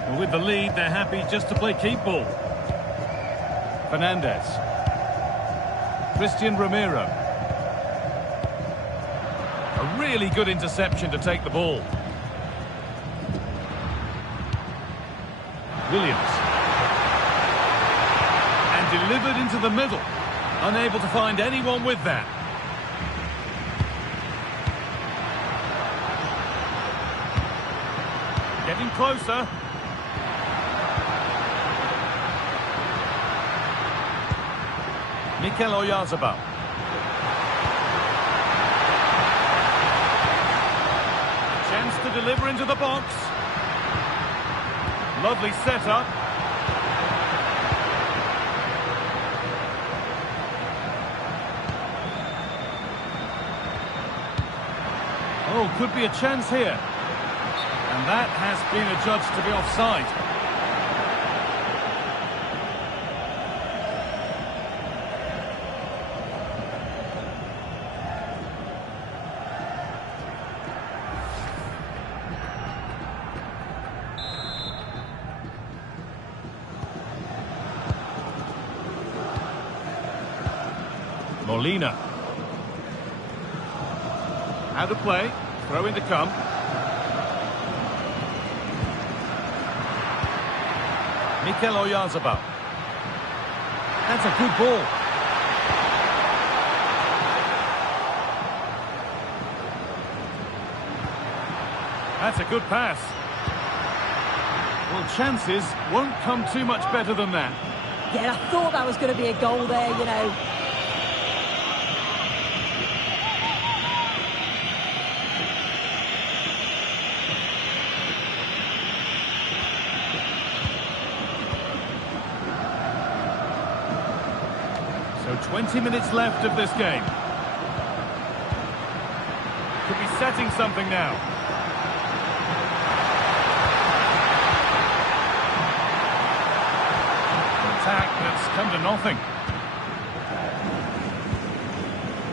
Well, with the lead, they're happy just to play keep ball. Fernandez. Christian Ramiro. A really good interception to take the ball. Williams. And delivered into the middle. Unable to find anyone with that. Getting closer. Mikel Oyarzabal. Chance to deliver into the box. Lovely setup. Oh, could be a chance here. And that has been adjudged to be offside. Molina. Out of play. Throw in to come. Mikel Oyarzabal. That's a good ball. That's a good pass. Well, chances won't come too much better than that. Yeah, I thought that was going to be a goal there, you know. So 20 minutes left of this game. Could be setting something now. An attack that's come to nothing.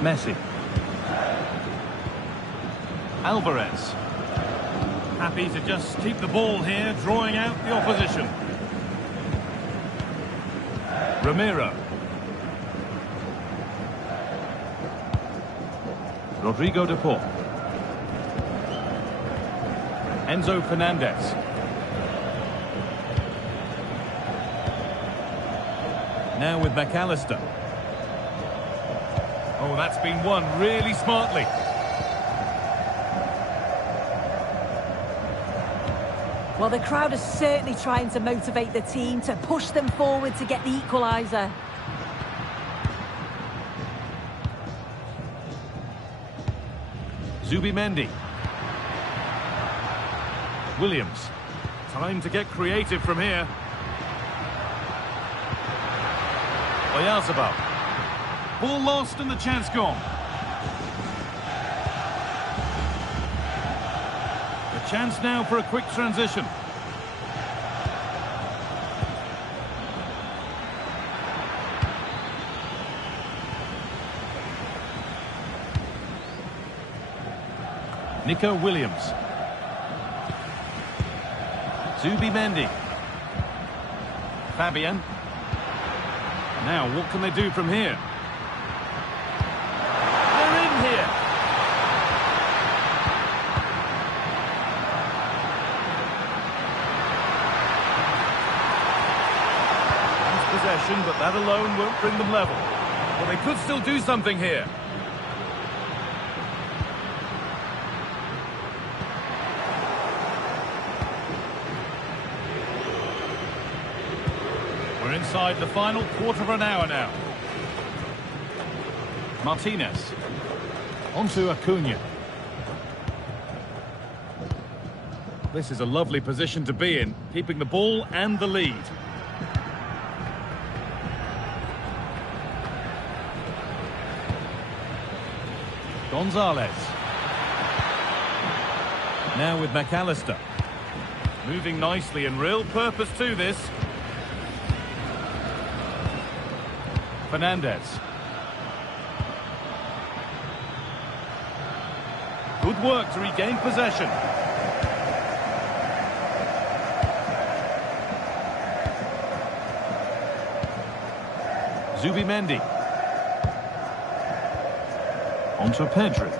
Messi. Alvarez. Happy to just keep the ball here, drawing out the opposition. Ramiro. Rodrigo de Paul. Enzo Fernandez. Now with McAllister. Oh, that's been won really smartly. Well, the crowd is certainly trying to motivate the team to push them forward to get the equaliser. Zubimendi. Williams. Time to get creative from here. Oyarzabal. Ball lost and the chance gone. The chance now for a quick transition. Nico Williams. Zubimendi. Fabian. Now, what can they do from here? They're in here. Nice possession, but that alone won't bring them level. Well, they could still do something here. We're inside the final quarter of an hour now. Martinez. Onto Acuna. This is a lovely position to be in, keeping the ball and the lead. Gonzalez. Now with McAllister. Moving nicely and real purpose to this. Fernandez. Good work to regain possession. Zubimendi. Onto Pedri.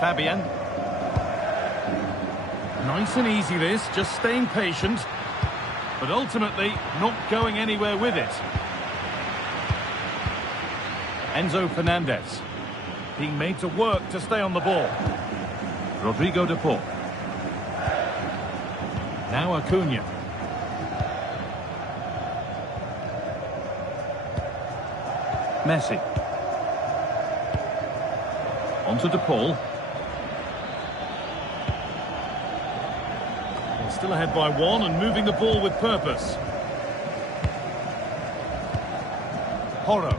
Fabian. Nice and easy this, just staying patient, but ultimately not going anywhere with it. Enzo Fernandez, being made to work to stay on the ball. Rodrigo de Paul. Now Acuna. Messi. Onto de Paul. Well, still ahead by one and moving the ball with purpose. Porro.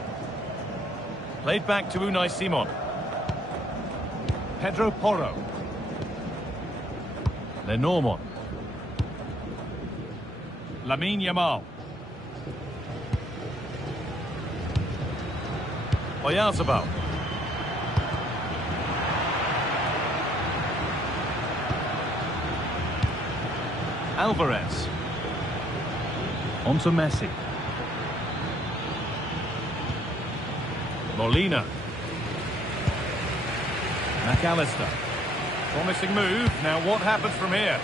Played back to Unai Simon. Pedro Porro. Lenormand. Lamine Yamal. Oyarzabal. Alvarez. Onto Messi. Molina. McAllister. Promising move. Now what happens from here?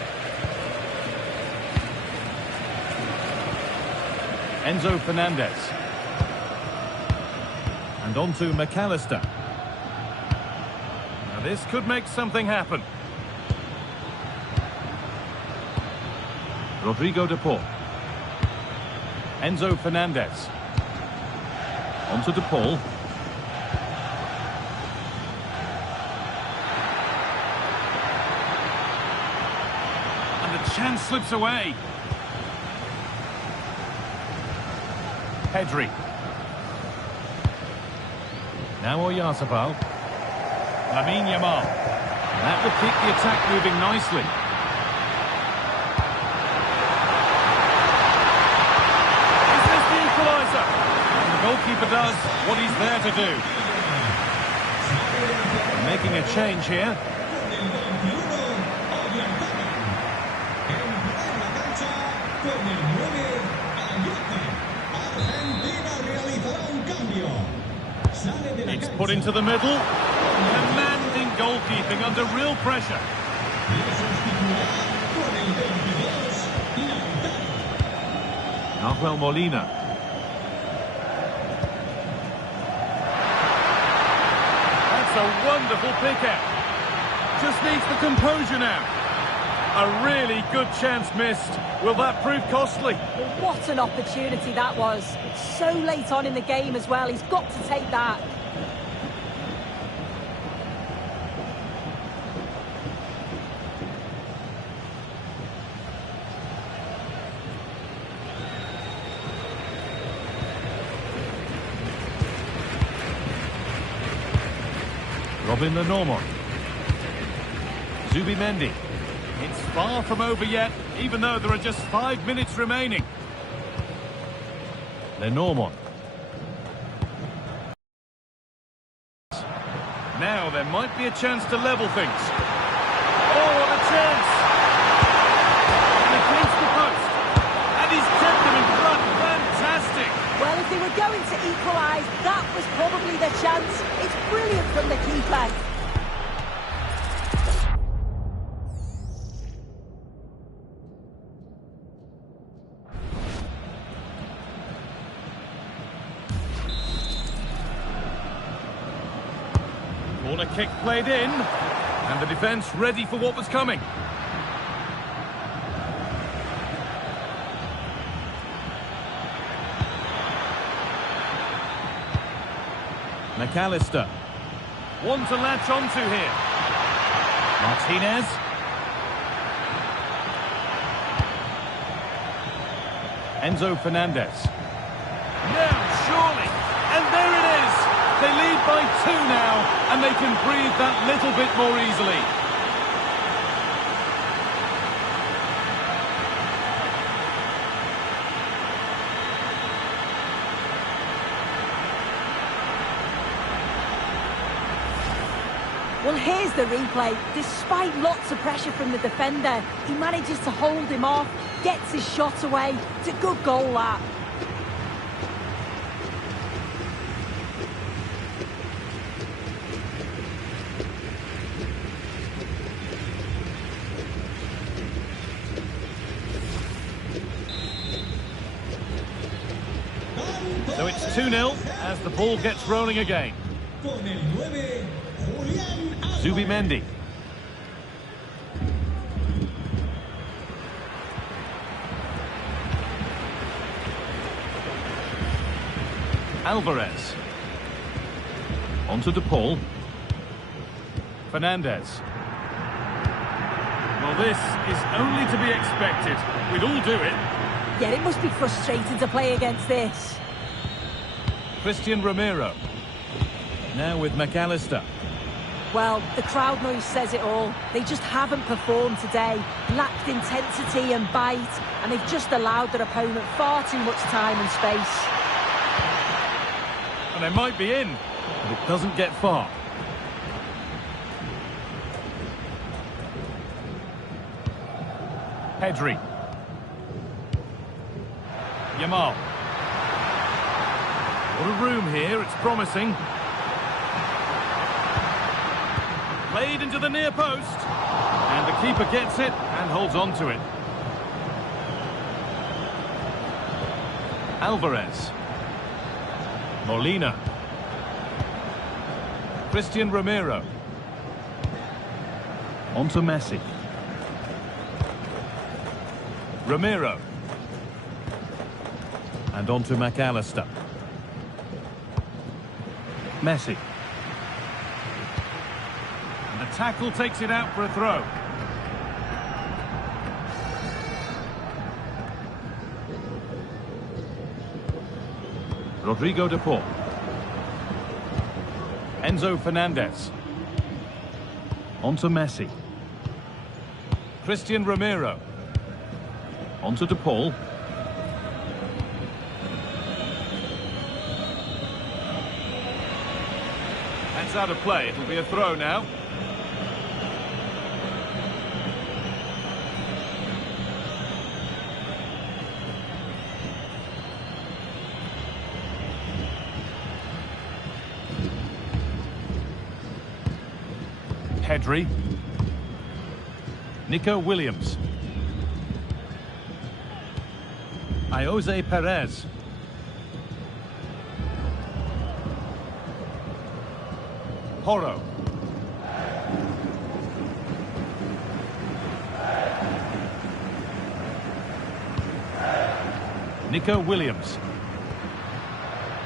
Enzo Fernandez. And on to McAllister. Now this could make something happen. Rodrigo de Paul. Enzo Fernandez. Onto de Paul. Chance slips away. Pedri. Now Oyarzabal. Lamine Yamal. That will keep the attack moving nicely. Is this the equaliser? And the goalkeeper does what he's there to do. Making a change here. It's put into the middle. Commanding goalkeeping under real pressure. Nahuel Molina. That's a wonderful pick-out. Just needs the composure now. A really good chance missed. Will that prove costly? Well, what an opportunity that was. So late on in the game as well. He's got to take that. Robin Lenormand. Zubimendi. It's far from over yet, even though there are just 5 minutes remaining. Lenormand. Now there might be a chance to level things. Oh, what a chance! And against the post. And he's kept them in front. Fantastic! Well, if they were going to equalise, that was probably the chance. It's brilliant from the keeper. Corner kick played in, and the defence ready for what was coming. McAllister. One to latch onto here. Martinez. Enzo Fernandez. Now, surely. And there it is. They lead by 2 now, and they can breathe that little bit more easily. Well, here's the replay. Despite lots of pressure from the defender, he manages to hold him off, gets his shot away. It's a good goal, that. So it's 2-0 as the ball gets rolling again. Zubimendi. Alvarez. Onto De Paul. Fernandez. Well, this is only to be expected. We'd all do it. Yeah, it must be frustrating to play against this. Christian Romero. Now with McAllister. Well, the crowd noise says it all. They just haven't performed today. Lacked intensity and bite, and they've just allowed their opponent far too much time and space. And they might be in, but it doesn't get far. Pedri. Yamal. What a room here, it's promising. Played into the near post. And the keeper gets it and holds on to it. Alvarez. Molina. Christian Romero. Onto Messi. Romero. And onto McAllister. Messi. And the tackle takes it out for a throw. Rodrigo De Paul. Enzo Fernandez. Onto Messi. Christian Romero. Onto De Paul. That's out of play. It'll be a throw now. Pedri. Nico Williams. Jose Perez. Porro. Nico Williams.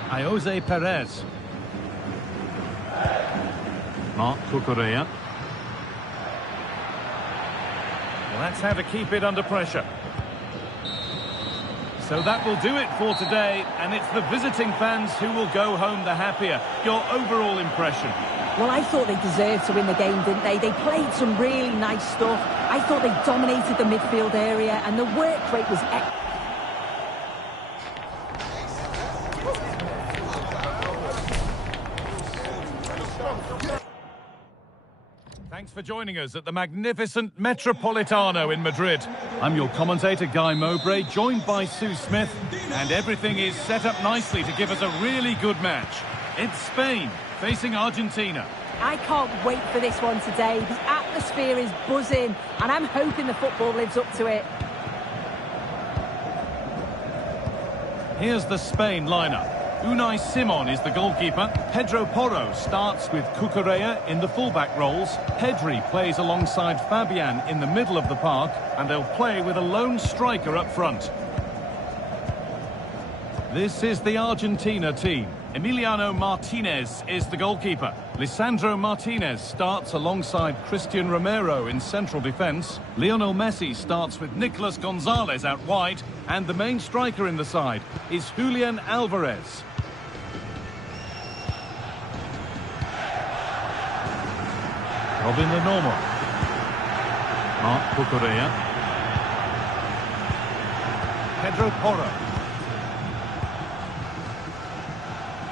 Jose Perez. Marc Cucurella. Well, that's how to keep it under pressure. So that will do it for today, and it's the visiting fans who will go home the happier. Your overall impression? Well, I thought they deserved to win the game, didn't they? They played some really nice stuff. I thought they dominated the midfield area, and the work rate was excellent. Thanks for joining us at the magnificent Metropolitano in Madrid. I'm your commentator, Guy Mowbray, joined by Sue Smith, and everything is set up nicely to give us a really good match. It's Spain facing Argentina. I can't wait for this one today. The atmosphere is buzzing, and I'm hoping the football lives up to it. Here's the Spain lineup. Unai Simon is the goalkeeper. Pedro Porro starts with Cucurella in the fullback roles. Pedri plays alongside Fabian in the middle of the park, and they'll play with a lone striker up front. This is the Argentina team. Emiliano Martinez is the goalkeeper. Lisandro Martinez starts alongside Christian Romero in central defence. Lionel Messi starts with Nicolas Gonzalez out wide, and the main striker in the side is Julian Alvarez. Robin Lenormand. Marc Cucurella. Pedro Porro.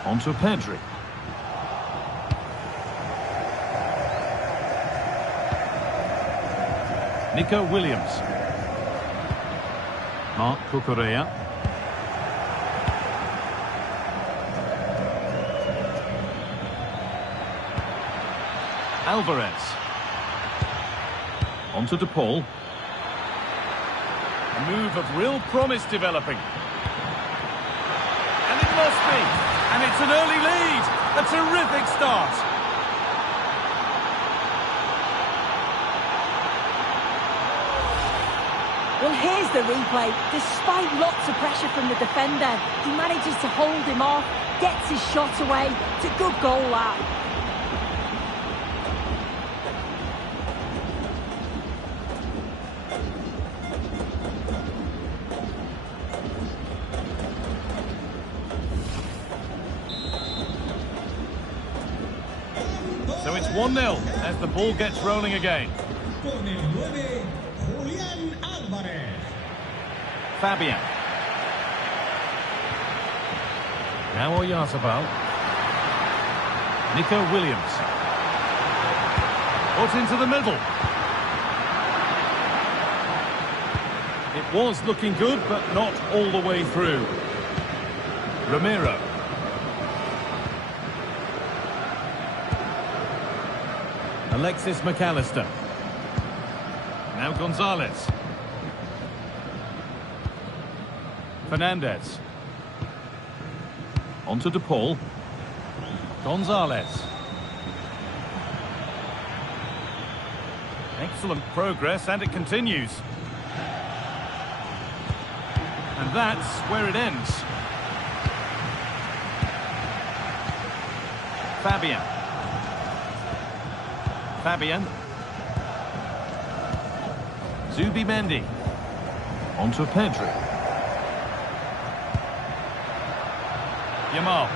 On to Pedri. Nico Williams. Marc Cucurella. Alvarez. On to De Paul. A move of real promise developing. And it must be. And it's an early lead. A terrific start. Well, here's the replay. Despite lots of pressure from the defender, he manages to hold him off, gets his shot away. It's a good goal, that. So it's 1-0 as the ball gets rolling again. Fabian. Now Oyarzabal. Nico Williams. Put into the middle. It was looking good, but not all the way through. Romero. Alexis McAllister. Now Gonzalez. Fernandez. On to De Paul. Gonzalez. Excellent progress, and it continues. And that's where it ends. Fabian. Zubimendi. On to Pedri. Yamal.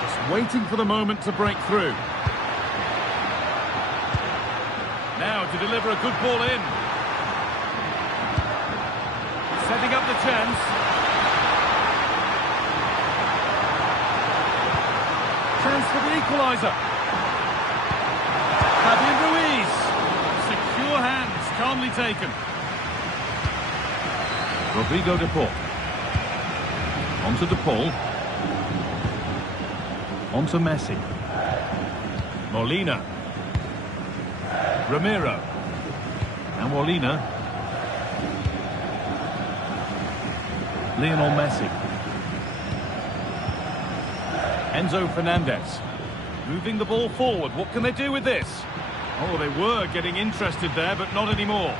Just waiting for the moment to break through. Now to deliver a good ball in. Setting up the chance. Chance for the equaliser. Fabian Ruiz. Secure hands, calmly taken. Rodrigo De Paul. On to De Paul. On to Messi. Molina. Romero. And Molina. Lionel Messi. Enzo Fernandez. Moving the ball forward. What can they do with this? Oh, they were getting interested there, but not anymore.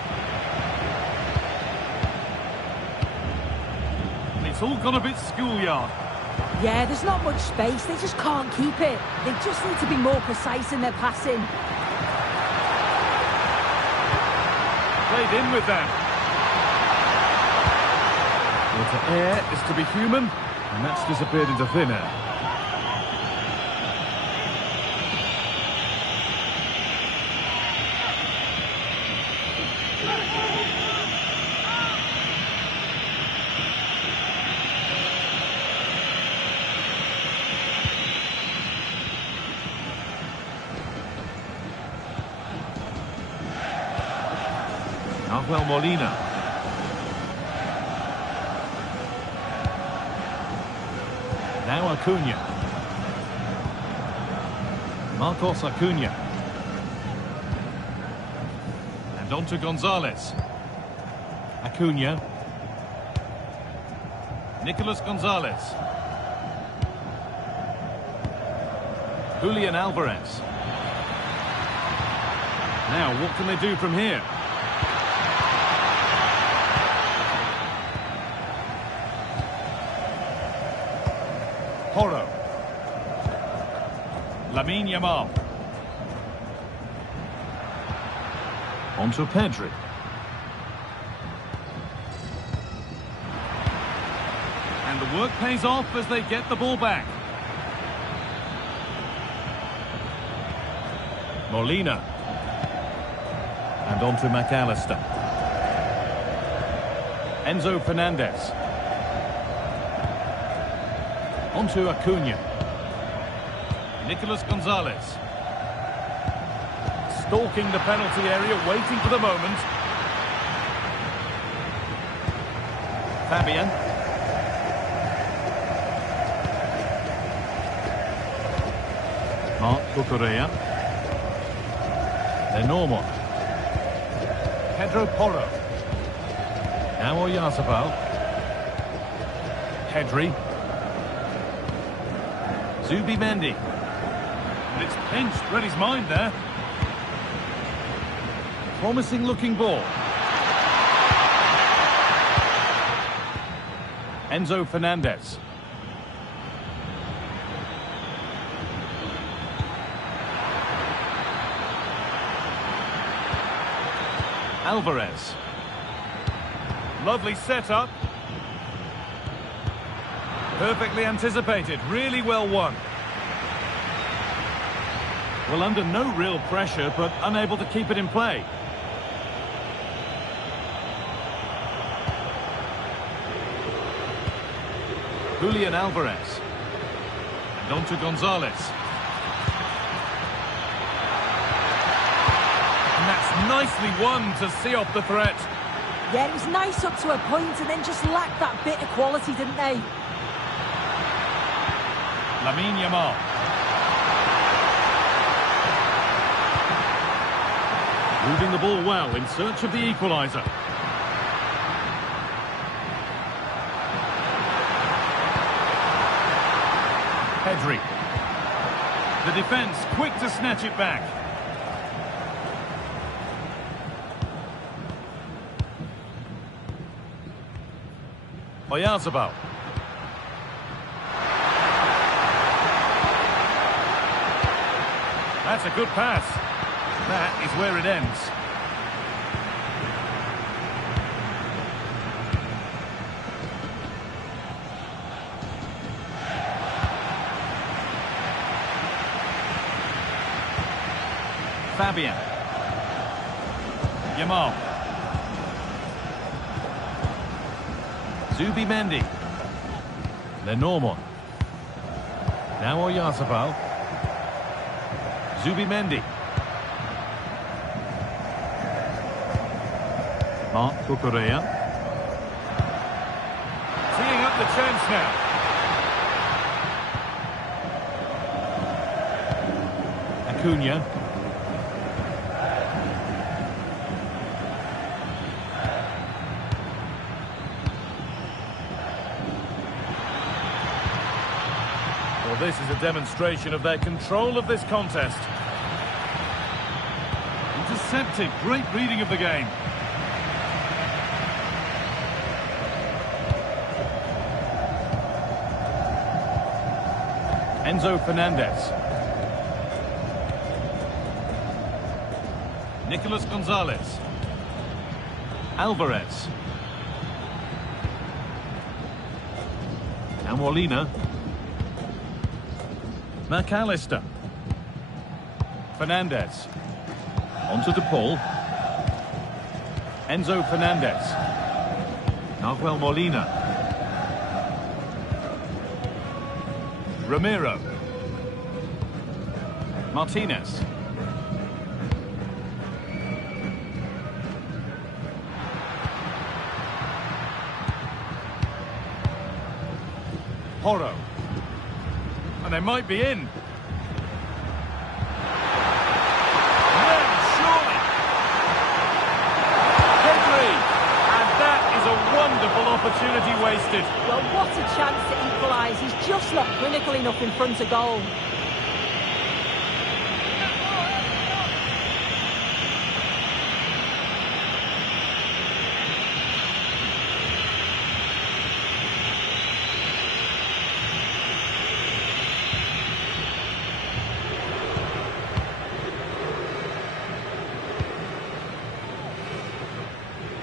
It's all gone a bit schoolyard. Yeah, there's not much space. They just can't keep it. They just need to be more precise in their passing. Played in with that. Well, to err is to be human, and that's disappeared into thin air. Nahuel Molina. Now Acuna. Marcos Acuna. And on to Gonzalez. Acuna. Nicolas Gonzalez. Julian Alvarez. Now, what can they do from here? Porro. Lamine Yamal. On to Pedri. And the work pays off as they get the ball back. Molina. And on to McAllister. Enzo Fernandez. On to Acuna. Nicolas Gonzalez. Stalking the penalty area, waiting for the moment. Fabian. Marc Cucurella. Lenormand. Pedro Porro. Now Oyarzabal. Pedri. Zubimendi. And it's pinched, read his mind there. Promising looking ball. Enzo Fernandez. Alvarez. Lovely setup. Perfectly anticipated, really well won. Well, under no real pressure, but unable to keep it in play. Julian Alvarez. And on to Gonzalez. And that's nicely won to see off the threat. Yeah, it was nice up to a point and then just lacked that bit of quality, didn't they? Lamine Yamal. Moving the ball well in search of the equaliser. Pedri. The defence quick to snatch it back. Oyarzabal. That's a good pass. That is where it ends. Fabian. Yamal. Zubimendi. Lenormand. Now Oyarzabal. Zubimendi. Marc Cucurella. Teeing up the chance now. Acuna. Well, This is a demonstration of their control of this contest. Intercepted, great reading of the game. Enzo Fernandez. Nicolas Gonzalez. Alvarez. Now Molina. McAllister. Fernandez. Onto De Paul. Enzo Fernandez. Nahuel Molina. Ramiro. Martinez. Porro. And they might be in. Wonderful opportunity wasted. Well, what a chance to equalise. He's just not clinical enough in front of goal.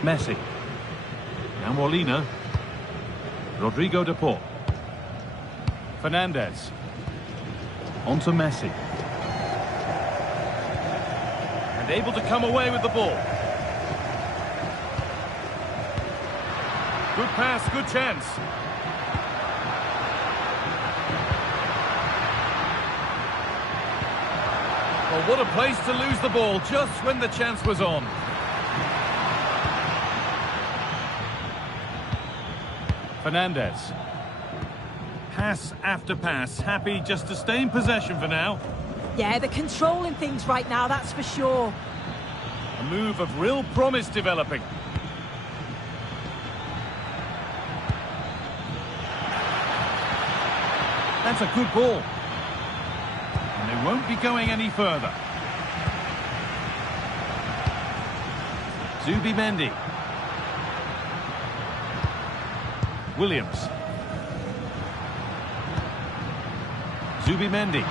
Messi. Now Molina. Rodrigo De Paul. Fernandez. On to Messi. And able to come away with the ball. Good pass, good chance. Well, what a place to lose the ball just when the chance was on. Fernandez. Pass after pass, happy just to stay in possession for now. Yeah, they're controlling things right now, that's for sure. A move of real promise developing. That's a good ball. And they won't be going any further. Zubimendi. Williams. Zubimendi.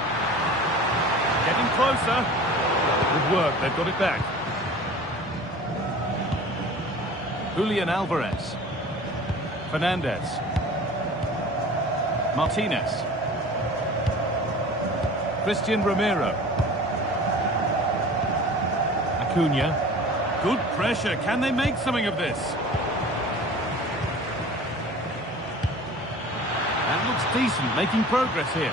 Getting closer. Good work, they've got it back. Julian Alvarez. Fernandez. Martinez. Christian Romero. Acuna. Good pressure, can they make something of this? Decent, making progress here.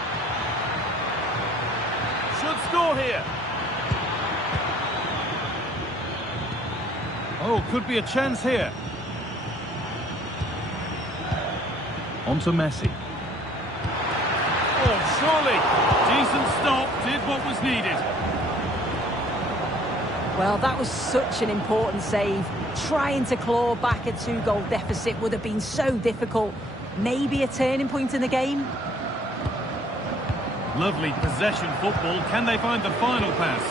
Should score here. Oh, could be a chance here. On to Messi. Oh, surely. Decent stop, did what was needed. Well, that was such an important save. Trying to claw back a 2-goal deficit would have been so difficult. Maybe a turning point in the game. Lovely possession football. Can they find the final pass?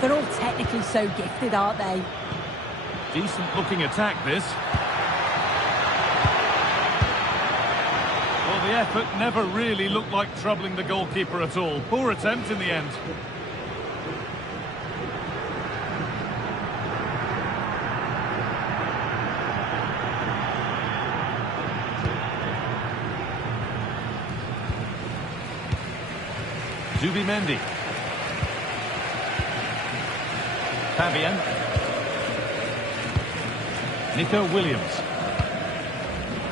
They're all technically so gifted, aren't they? Decent looking attack, this. Well, the effort never really looked like troubling the goalkeeper at all. Poor attempt in the end. Zubimendi. Fabian. Nico Williams.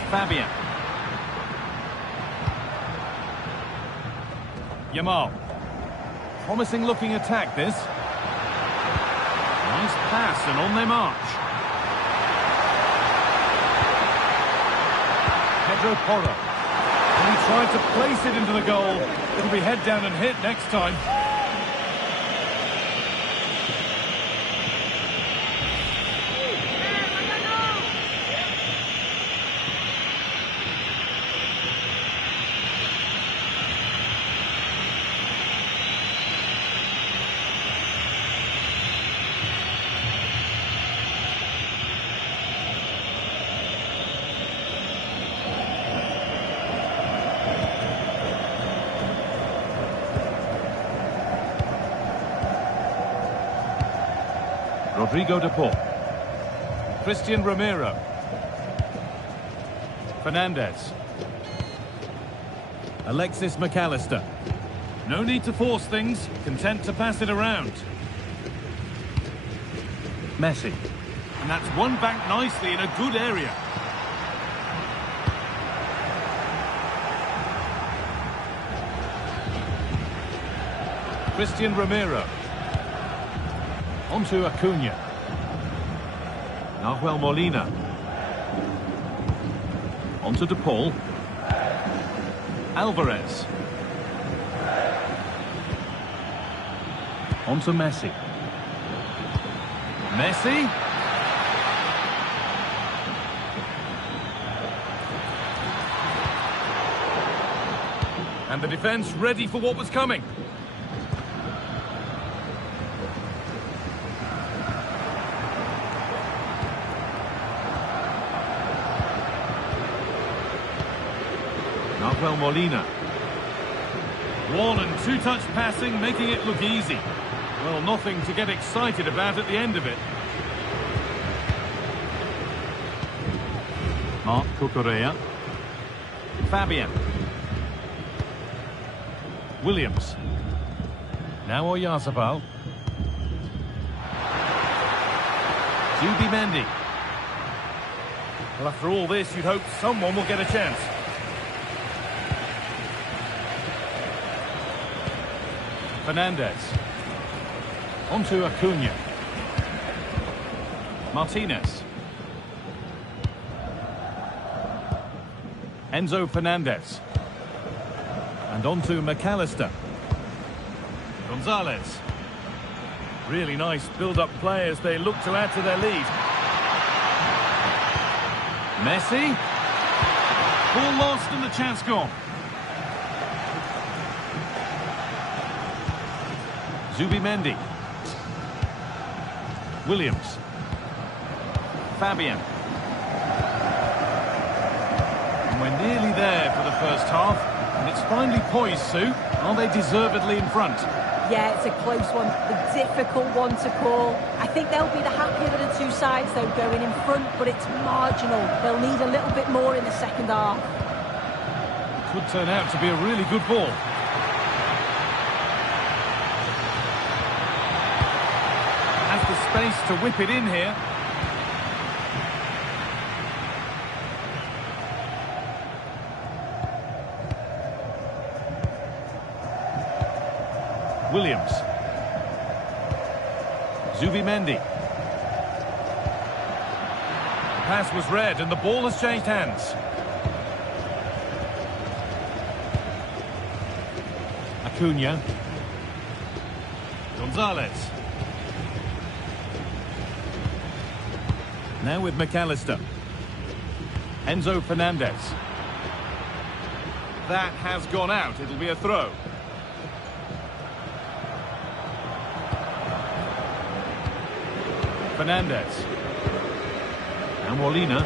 Fabian. Yamal. Promising looking attack, this. Nice pass and on they march. Pedro Porro. And he tried to place it into the goal. It'll be head down and hit next time. Rodrigo de Paul. Christian Romero. Fernandez. Alexis McAllister. No need to force things, content to pass it around. Messi. And that's won back nicely in a good area. Christian Romero. Onto Acuna. Nahuel Molina. Onto De Paul. Alvarez. Onto Messi. Messi. And the defence ready for what was coming. Nahuel Molina. One and two-touch passing, making it look easy. Well, nothing to get excited about at the end of it. Marc Cucurella. Fabian. Williams. Now Oyarzabal. Zubimendi. Well, after all this, you'd hope someone will get a chance. Fernandez. Onto Acuna. Martinez. Enzo Fernandez. And onto McAllister. Gonzalez. Really nice build-up play as they look to add to their lead. Messi. Ball lost and the chance gone. Zubimendi. Williams. Fabian. And we're nearly there for the first half. And it's finally poised, Sue. Are they deservedly in front? Yeah, it's a close one. A difficult one to call. I think they'll be the happier of the two sides, though, going in front, but it's marginal. They'll need a little bit more in the second half. Could turn out to be a really good ball. Has the space to whip it in here. Williams. Zubimendi. Pass was read and the ball has changed hands. Acuna. Gonzalez. Now with McAllister. Enzo Fernandez. That has gone out. It'll be a throw. Fernandez. And Molina.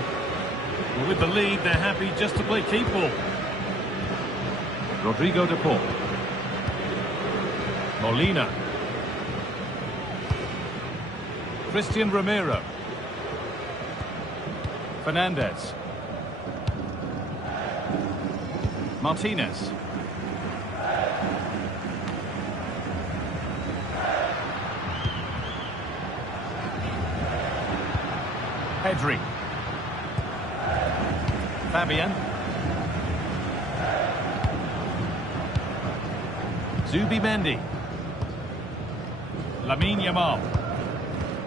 Well, with the lead, they're happy just to play keep ball. Rodrigo de Paul. Molina. Christian Romero. Fernandez. Martinez. Pedri. Fabian. Zubimendi. Lamine Yamal.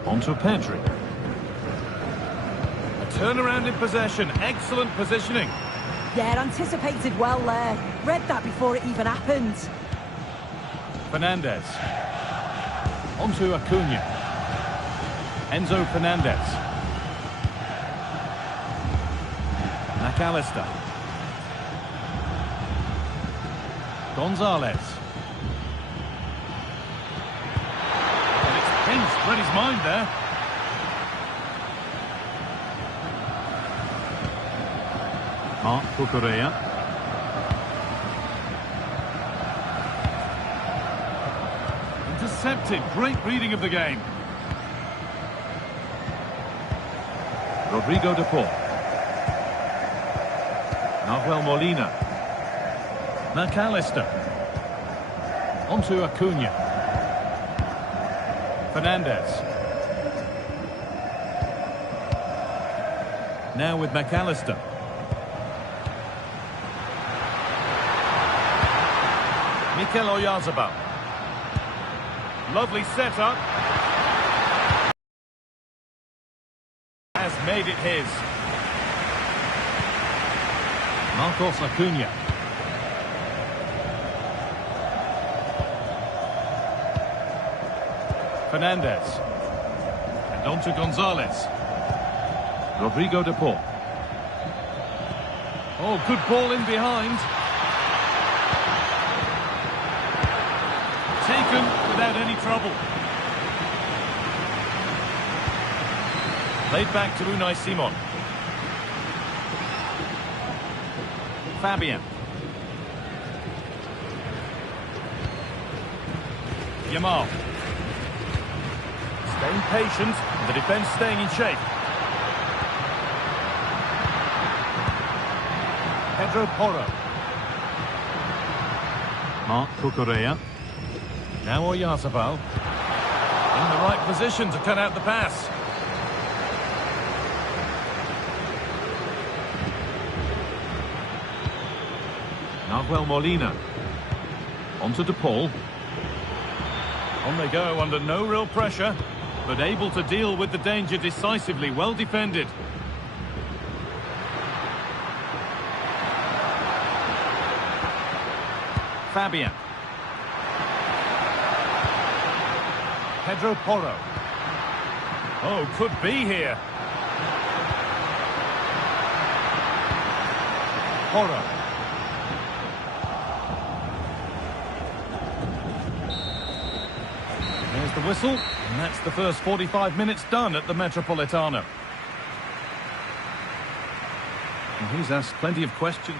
Onto Pedri. A turnaround in possession. Excellent positioning. Yeah, anticipated well there. Read that before it even happened. Fernandez. Onto Acuna. Enzo Fernandez. McAllister. Gonzalez. And it's pinched, read his mind there. Marc Cucurella. Intercepted, great reading of the game. Rodrigo de Paul. Nahuel Molina. McAllister. Onto Acuna. Fernandez. Now with McAllister. Mikel Oyarzabal. Lovely setup. Has made it his. Marcos Acuna. Fernandez. And on to Gonzalez. Rodrigo de Paul. Oh, good ball in behind. Taken without any trouble. Played back to Unai Simon. Fabian. Yamal. Staying patient, and the defence staying in shape. Pedro Porro. Marc Cucurella. Now Oyarzabal. In the right position to cut out the pass. Nahuel Molina. Onto De Paul. On they go under no real pressure, but able to deal with the danger decisively. Well defended. Fabian. Pedro Porro. Oh, could be here. Porro. There's the whistle, and that's the first 45 minutes done at the Metropolitano. And he's asked plenty of questions.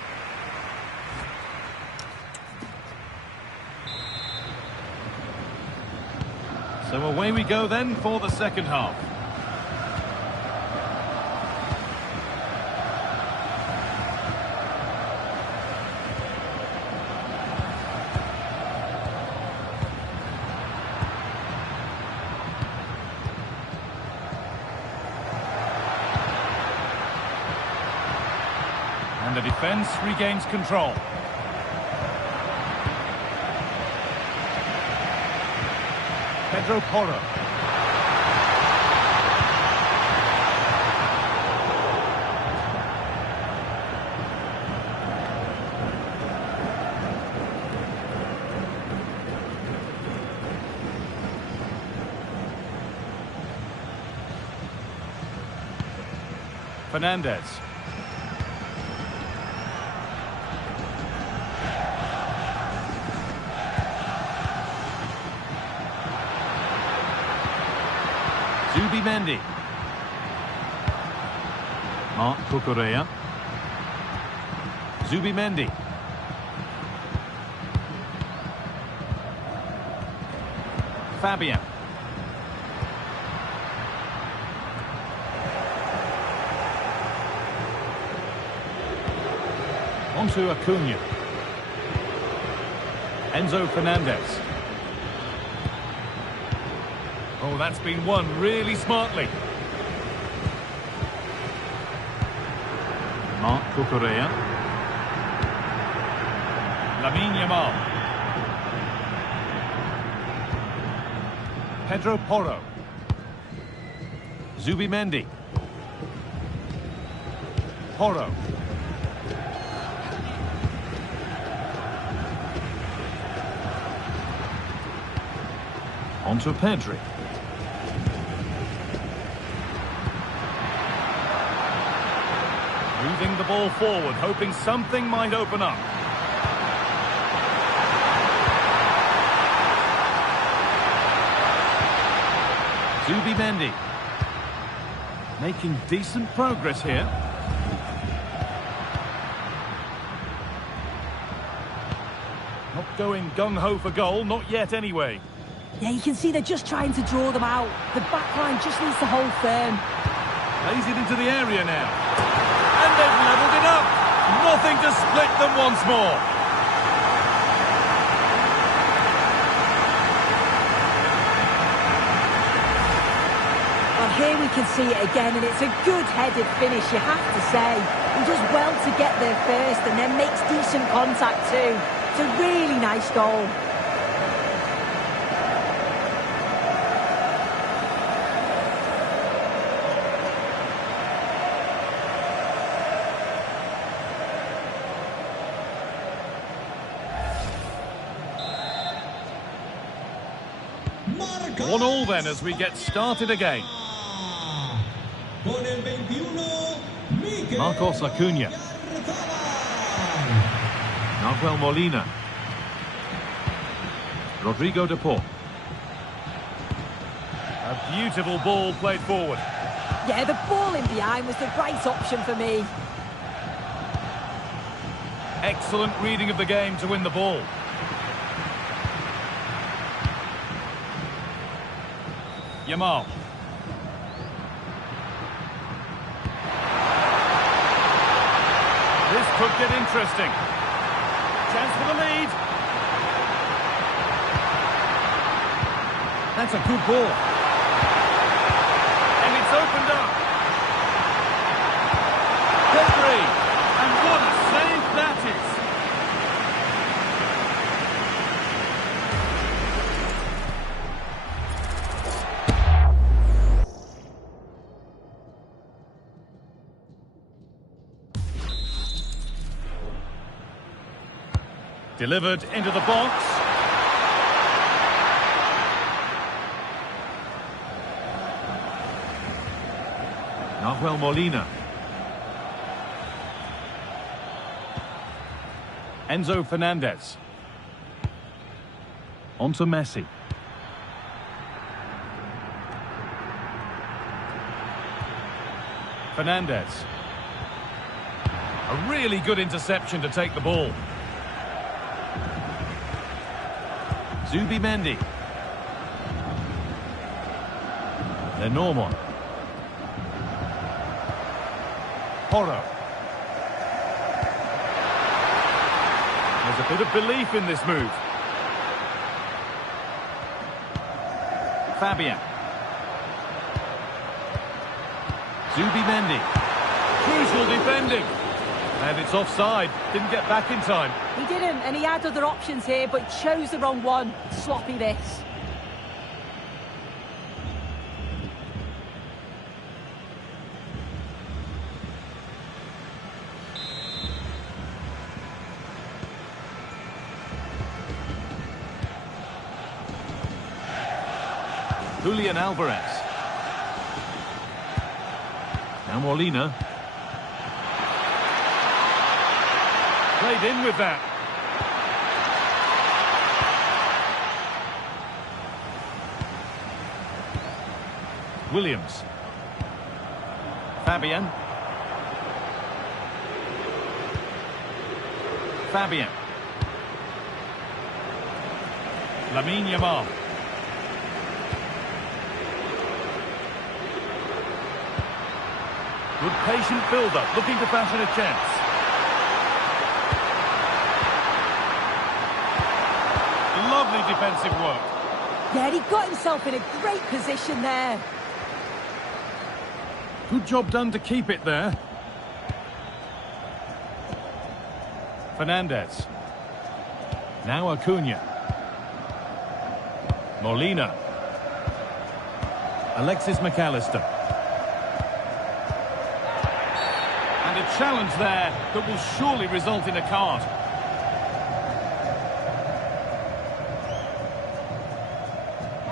So away we go then for the second half. And the defence regains control. Pedro Porro. Fernandez. Mendy. Marc Cucurella. Mendy. Fabian. Onto Acuna. Enzo Fernandez. Oh, that's been won really smartly. Marc Cucurella. Lamine Yamal. Pedro Porro. Mendy. Porro. Onto Pedri. Moving the ball forward, hoping something might open up. Mendy. Making decent progress here. Not going gung-ho for goal, not yet anyway. Yeah, you can see they're just trying to draw them out. The back line just needs to hold firm. Plays it into the area now. And they've levelled it up. Nothing to split them once more. Well, here we can see it again, and it's a good headed finish, you have to say. He does well to get there first and then makes decent contact too. It's a really nice goal. Marca. 1-1 then as we get started again. Con el 21, Mikel Marcos Acuna. Nahuel Molina. Rodrigo de Paul. A beautiful ball played forward. Yeah, the ball in behind was the right option for me. Excellent reading of the game to win the ball. Yamal. This could get interesting. Chance for the lead. That's a good ball. And it's opened up. Pedri. And what a save that is. Delivered into the box. Nahuel Molina. Enzo Fernandez. On to Messi. Fernandez. A really good interception to take the ball. Zubimendi. Lenormand. Porro. There's a bit of belief in this move. Fabian. Zubimendi. Crucial defending. And it's offside. Didn't get back in time. He didn't, and he had other options here, but chose the wrong one. Sloppy this. Julian Alvarez. Now Molina. Played in with that. Williams. Fabian. Fabian. Lamine Yamal. Good patient build-up, looking to fashion a chance. Lovely defensive work. Yeah, he got himself in a great position there. Good job done to keep it there. Fernandez. Now Acuna. Molina. Alexis McAllister. And a challenge there that will surely result in a card.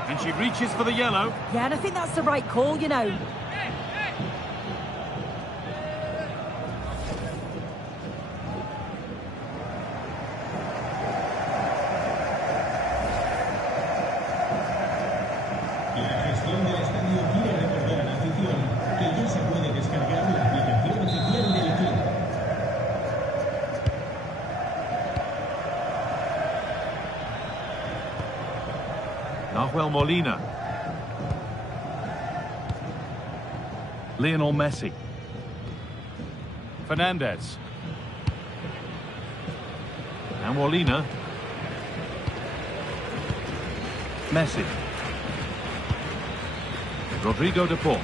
And she reaches for the yellow. Yeah, and I think that's the right call, you know. La gestión del estadio quiere recordar a la afición que ya se puede descargar la aplicación oficial del equipo. Nahuel Molina. Lionel Messi. Fernandez. And Molina. Messi. Rodrigo de Paul.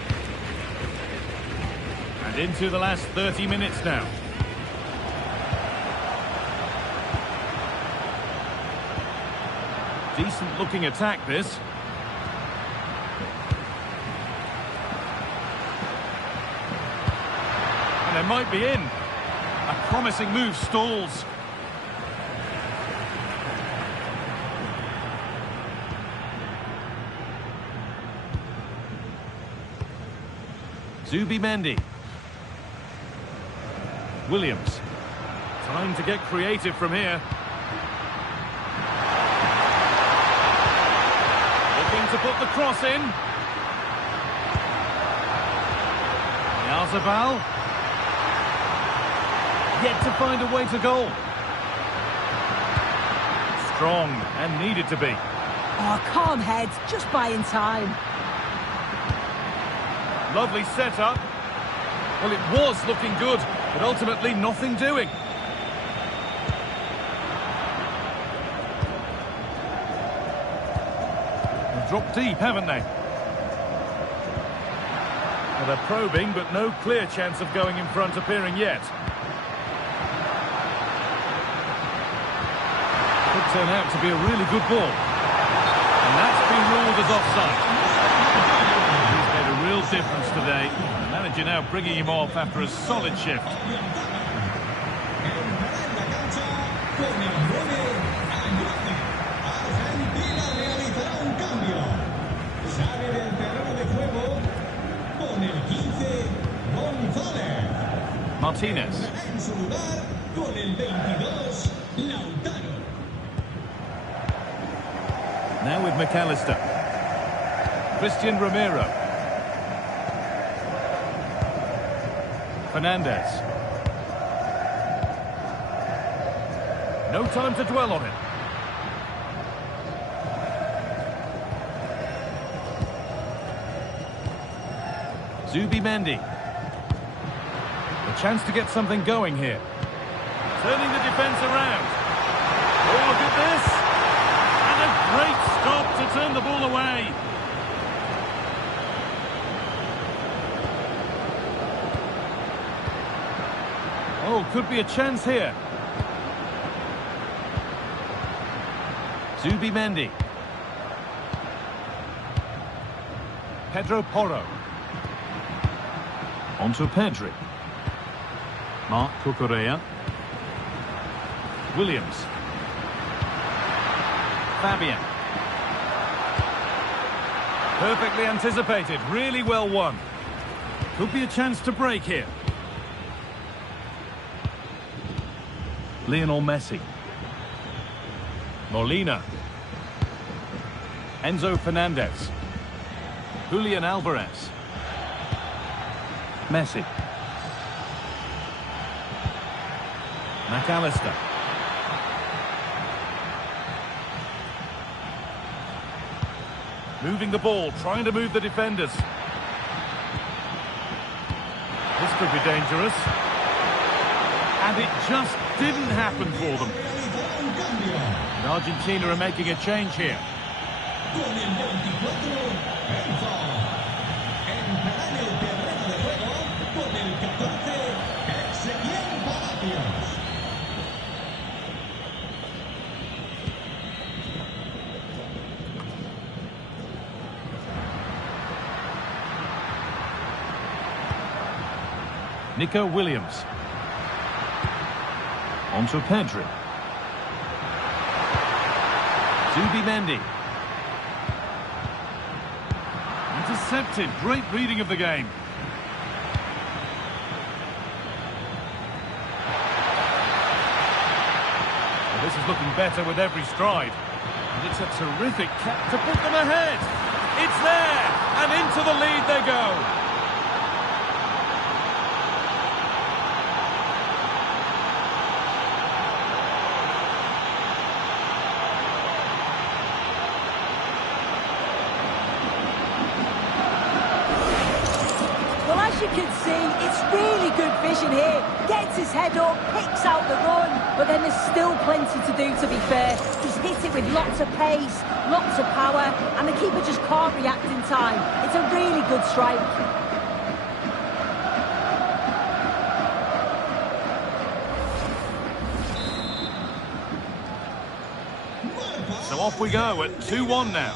And into the last 30 minutes now. Decent looking attack this. And they might be in. A promising move stalls. Zubimendi. Williams. Time to get creative from here. Looking to put the cross in. Yarzabal. Yet to find a way to goal. Strong and needed to be. Oh, calm head, just buying time. Lovely setup. Well, it was looking good, but ultimately nothing doing. They've dropped deep, haven't they? Well, they're probing, but no clear chance of going in front appearing yet. Could turn out to be a really good ball. And that's been ruled as offside. He's made a real difference today. The manager now bringing him off after a solid shift. Martinez. Now with McAllister. Christian Romero. Fernandez. No time to dwell on it. Zubimendi. A chance to get something going here. Turning the defence around. Oh, look at this. And a great stop to turn the ball away. Oh, could be a chance here. Zubimendi. Pedro Porro. Onto Pedri. Marc Cucurella. Williams. Fabian. Perfectly anticipated, really well won. Could be a chance to break here. Lionel Messi. Molina. Enzo Fernandez. Julian Alvarez. Messi. McAllister. Moving the ball, trying to move the defenders. This could be dangerous. And it just didn't happen for them. And Argentina are making a change here. Nico Williams. Onto Pedri. Zubimendi. Intercepted. Great reading of the game. Well, this is looking better with every stride. And it's a terrific catch to put them ahead. It's there. And into the lead they go. really good vision here. Gets his head up, picks out the run, but then there's still plenty to do, to be fair. He's hit it with lots of pace, lots of power, and the keeper just can't react in time. It's a really good strike. So off we go at 2-1 now.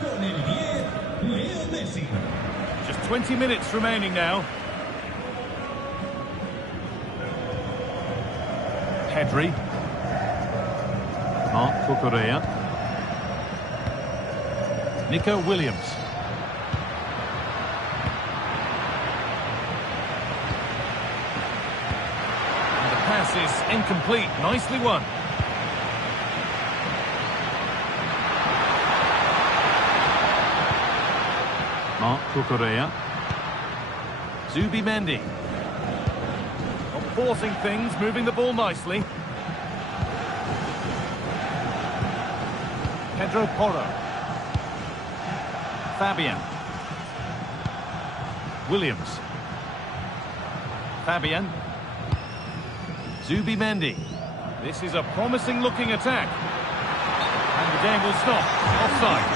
Con el 10, Leo Messi. Just 20 minutes remaining now. Pedri. Marc Cucurella. Nico Williams. And the pass is incomplete. Nicely won. Marc Cucurella. Zubimendi. Not forcing things, moving the ball nicely. Pedro Porro. Fabian. Williams. Fabian. Zubimendi. This is a promising looking attack. And the game will stop. Offside.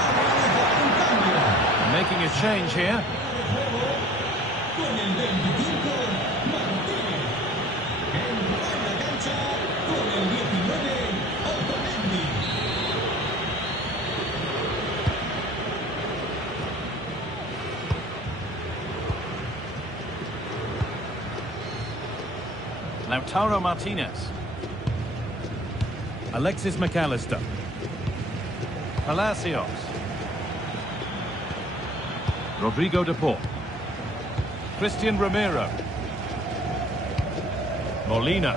Making a change here. Con el 25, Martínez. Entra en la cancha con el 19, Otamendi. Lautaro Martinez. Alexis McAllister. Palacios. Rodrigo de Paul. Christian Romero. Molina.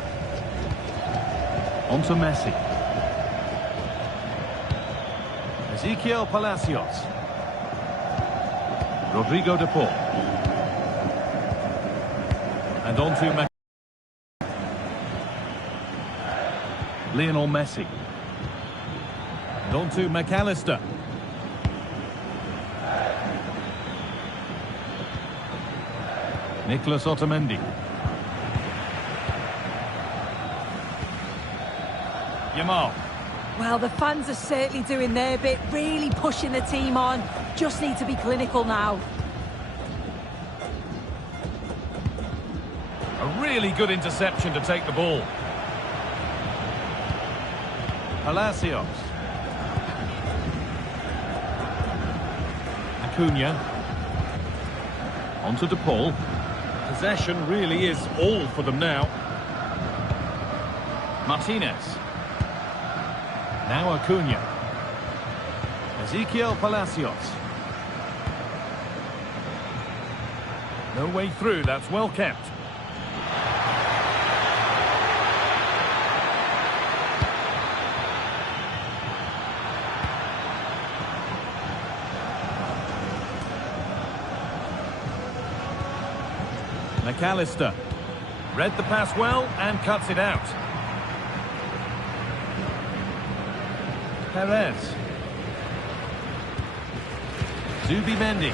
On to Messi. Ezequiel Palacios. Rodrigo de Paul. And on to Lionel Messi. And on to McAllister. Nicolas Otamendi. Yamal. Well, the fans are certainly doing their bit, really pushing the team on. Just need to be clinical now. A really good interception to take the ball. Palacios. Acuna. On to De Paul. Possession really is all for them now. Martinez. Now Acuna. Ezequiel Palacios. No way through, that's well kept. McAllister read the pass well and cuts it out. Perez. Zubimendi.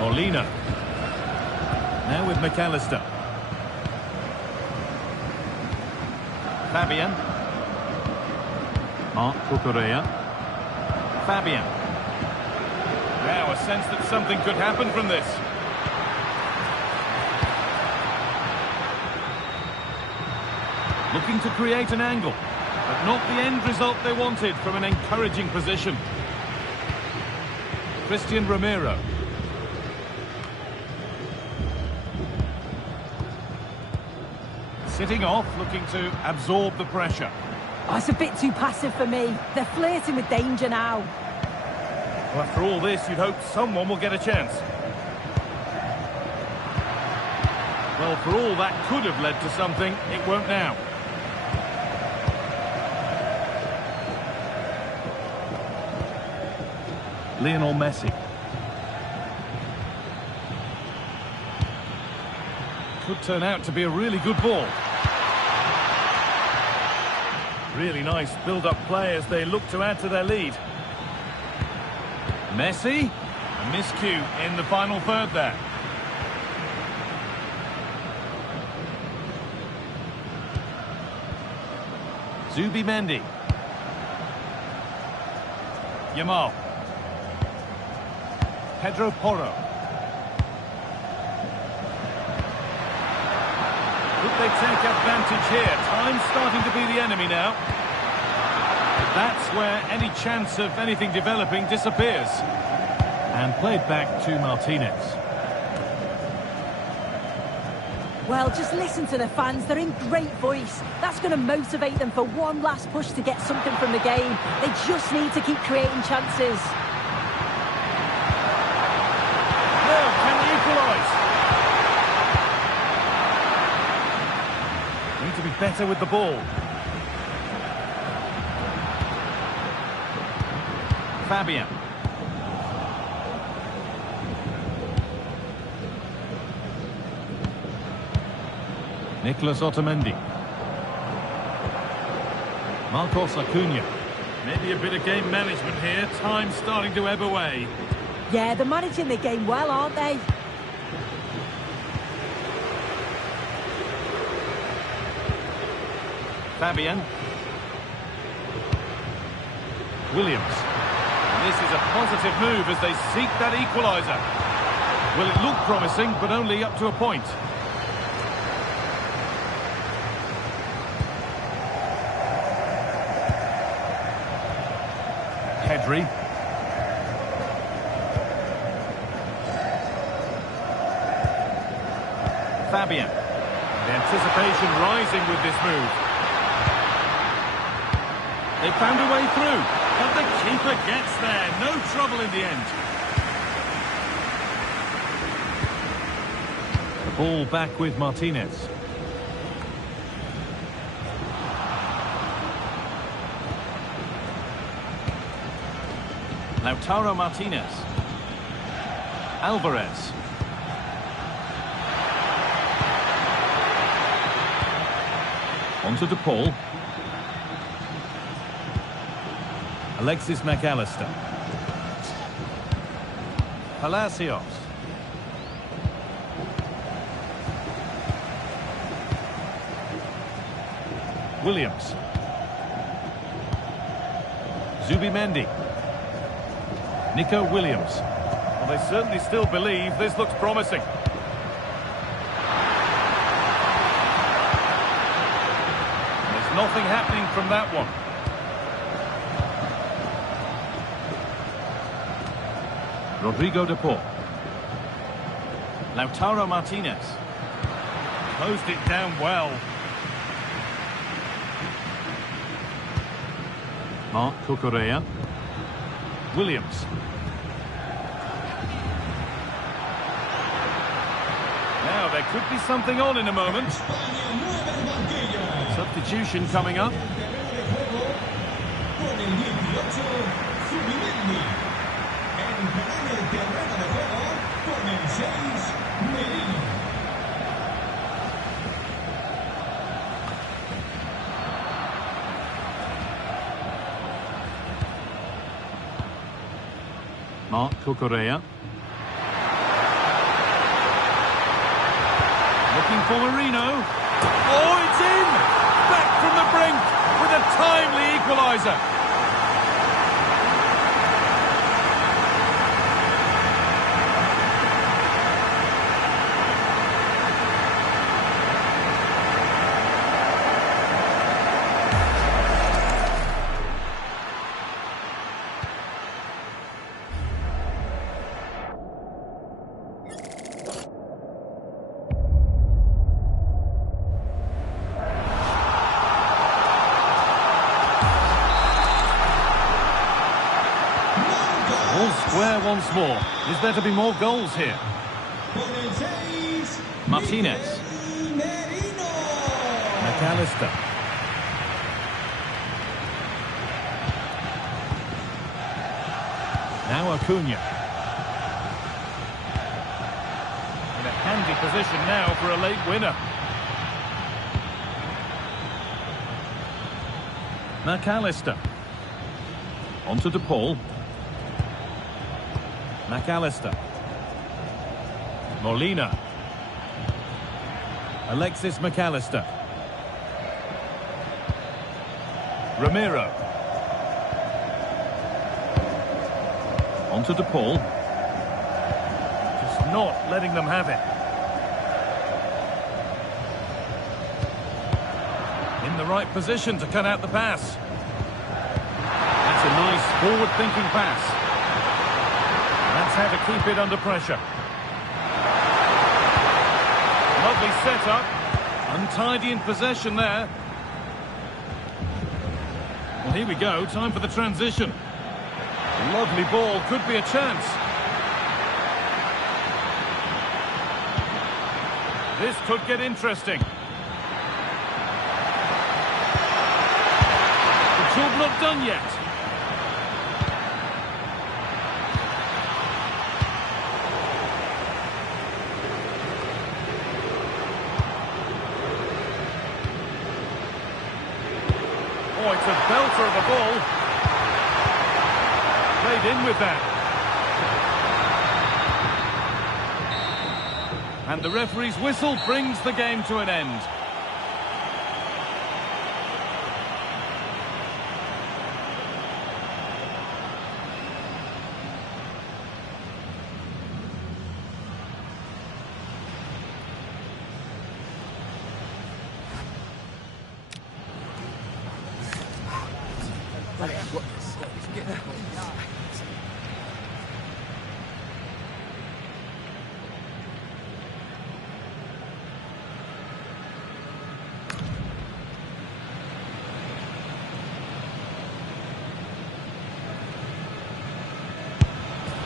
Molina. Now with McAllister. Fabian. Marc Cucurella. Fabian. Now a sense that something could happen from this. Looking to create an angle, but not the end result they wanted from an encouraging position. Christian Romero. Sitting off, looking to absorb the pressure. Oh, it's a bit too passive for me. They're flirting with danger now. Well, after all this, you'd hope someone will get a chance. Well, for all that could have led to something, it won't now. Lionel Messi. Could turn out to be a really good ball. Really nice build-up play as they look to add to their lead. Messi. A miscue in the final third there. Zubimendi. Yamal. Pedro Porro. Could they take advantage here? Time's starting to be the enemy now. That's where any chance of anything developing disappears. And played back to Martinez. Well, just listen to the fans. They're in great voice. That's going to motivate them for one last push to get something from the game. They just need to keep creating chances. Now, can they equalise? Need to be better with the ball. Fabian. Nicolas Otamendi. Marcos Acuna. Maybe a bit of game management here. Time starting to ebb away. Yeah, they're managing the game well, aren't they? Fabian. Williams. And this is a positive move as they seek that equaliser. Well, it looked promising, but only up to a point. Pedri. Fabian. The anticipation rising with this move. They found a way through, but the keeper gets there. No trouble in the end. The ball back with Martinez. Lautaro Martinez. Alvarez. Onto DePaul. Alexis McAllister. Palacios. Williams. Zubimendi. Nico Williams. Well, they certainly still believe this looks promising. There's nothing happening from that one. Rodrigo de Paul. Lautaro Martinez. Closed it down well. Marc Cucurella. Williams. Now there could be something on in a moment. Substitution coming up. Marc Cucurella. Looking for Marino. Oh, it's in! Back from the brink with a timely equaliser. Square once more. Is there to be more goals here? Martinez. McAllister. Now Acuna. In a handy position now for a late winner. McAllister. Onto DePaul. McAllister. Molina. Alexis McAllister. Romero. Onto DePaul. Just not letting them have it. In the right position to cut out the pass. That's a nice forward-thinking pass. That's how to keep it under pressure. Lovely setup. Untidy in possession there. Well, here we go. Time for the transition. Lovely ball. Could be a chance. This could get interesting. The job not done yet. Oh, it's a belter of a ball. Played in with that. And the referee's whistle brings the game to an end.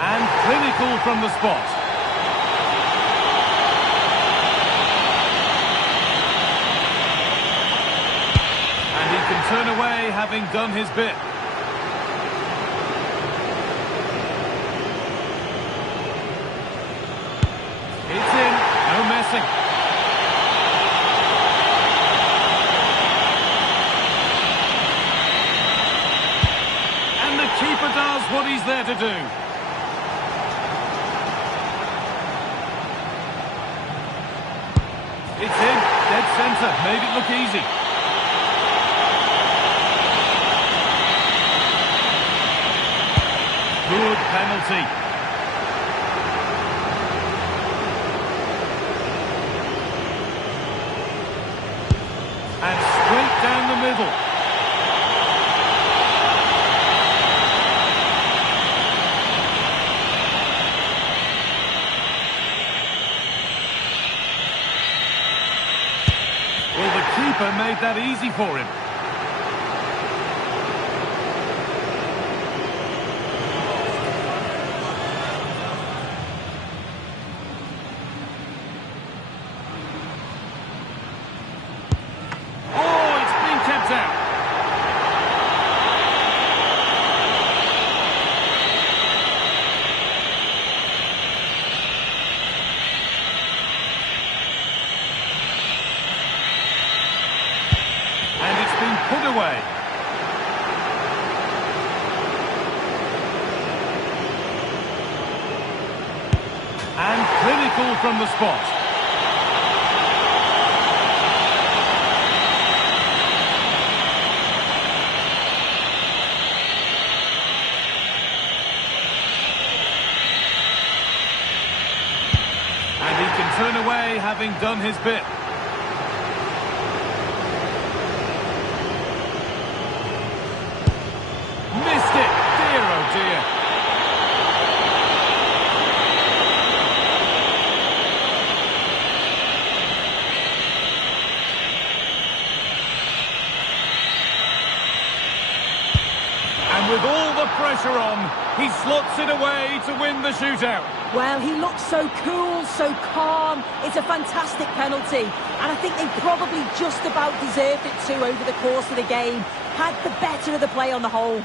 And clinical from the spot. And he can turn away having done his bit. It's in, no messing. And the keeper does what he's there to do. It's in, dead centre, made it look easy. Good penalty. And straight down the middle. Well, the keeper made that easy for him. Oh, it's been kept out. And it's been put away. And clinical from the spot. And he can turn away having done his bit. Missed it. Dear, oh dear. And with all the pressure on, he slots it away to win the shootout. Well, he looks so cool, so calm. It's a fantastic penalty. And I think they probably just about deserved it too over the course of the game. Had the better of the play on the whole.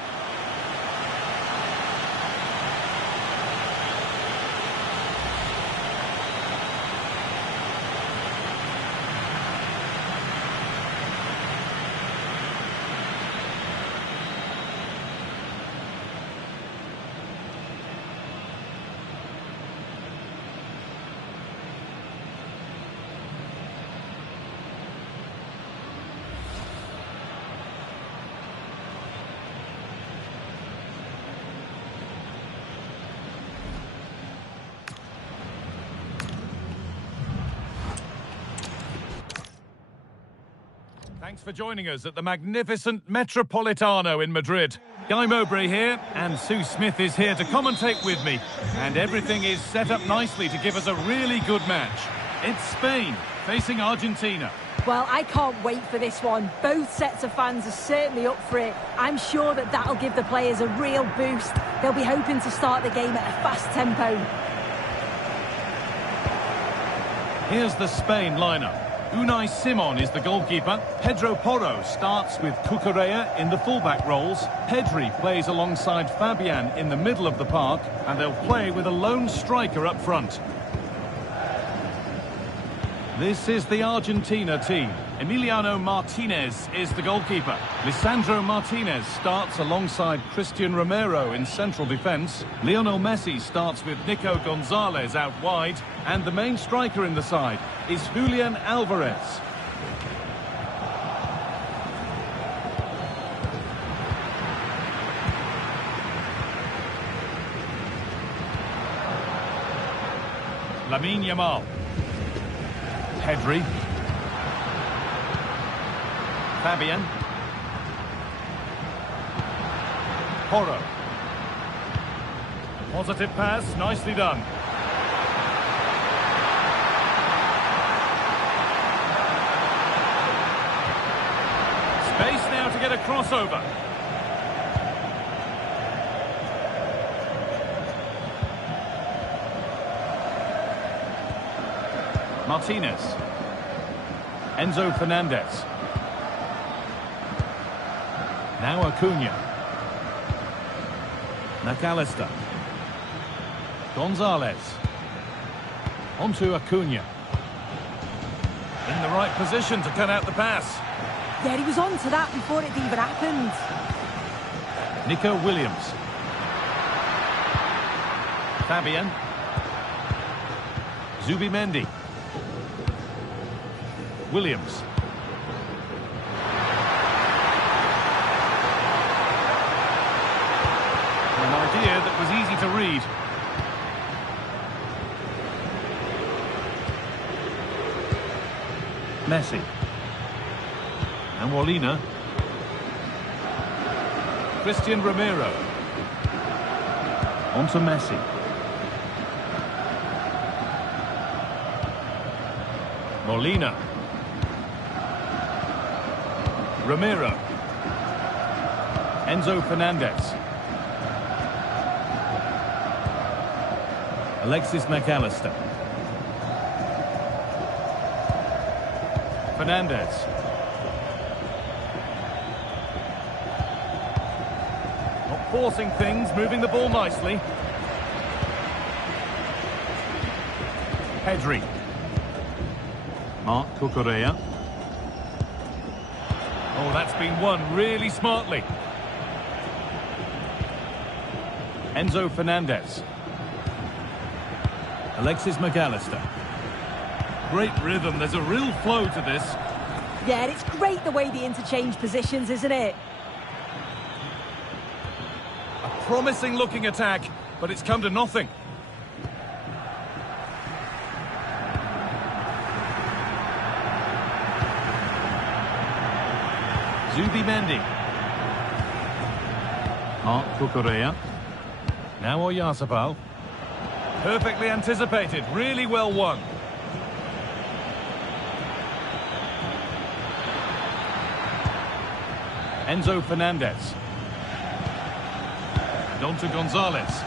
Thanks for joining us at the magnificent Metropolitano in Madrid. Guy Mowbray here, and Sue Smith is here to commentate with me. And everything is set up nicely to give us a really good match. It's Spain facing Argentina. Well, I can't wait for this one. Both sets of fans are certainly up for it. I'm sure that that'll give the players a real boost. They'll be hoping to start the game at a fast tempo. Here's the Spain lineup. Unai Simon is the goalkeeper. Pedro Porro starts with Cucurella in the fullback roles. Pedri plays alongside Fabian in the middle of the park, and they'll play with a lone striker up front. This is the Argentina team. Emiliano Martinez is the goalkeeper. Lisandro Martinez starts alongside Christian Romero in central defence. Lionel Messi starts with Nico Gonzalez out wide. And the main striker in the side is Julian Alvarez. Lamine Yamal. Pedri. Fabian. Porro. Positive pass, nicely done. Space now to get a crossover. Martinez. Enzo Fernandez. Now Acuna. McAllister. Gonzalez. Onto Acuna. In the right position to cut out the pass. Yeah, he was on to that before it even happened. Nico Williams. Fabian. Zubimendi. Williams. An idea that was easy to read. Messi. And Molina. Christian Romero. On to Messi. Molina. Romero. Enzo Fernandez. Alexis McAllister. Fernandez. Not forcing things, moving the ball nicely. Pedri. Marc Cucurella. Oh, that's been won really smartly. Enzo Fernandez. Alexis McAllister. Great rhythm, there's a real flow to this. Yeah, and it's great the way they interchange positions, isn't it? A promising looking attack, but it's come to nothing. Zubimendi. Marc Cucurella. Now Oyarzabal. Perfectly anticipated, really well won. Enzo Fernandez. And on to Gonzalez.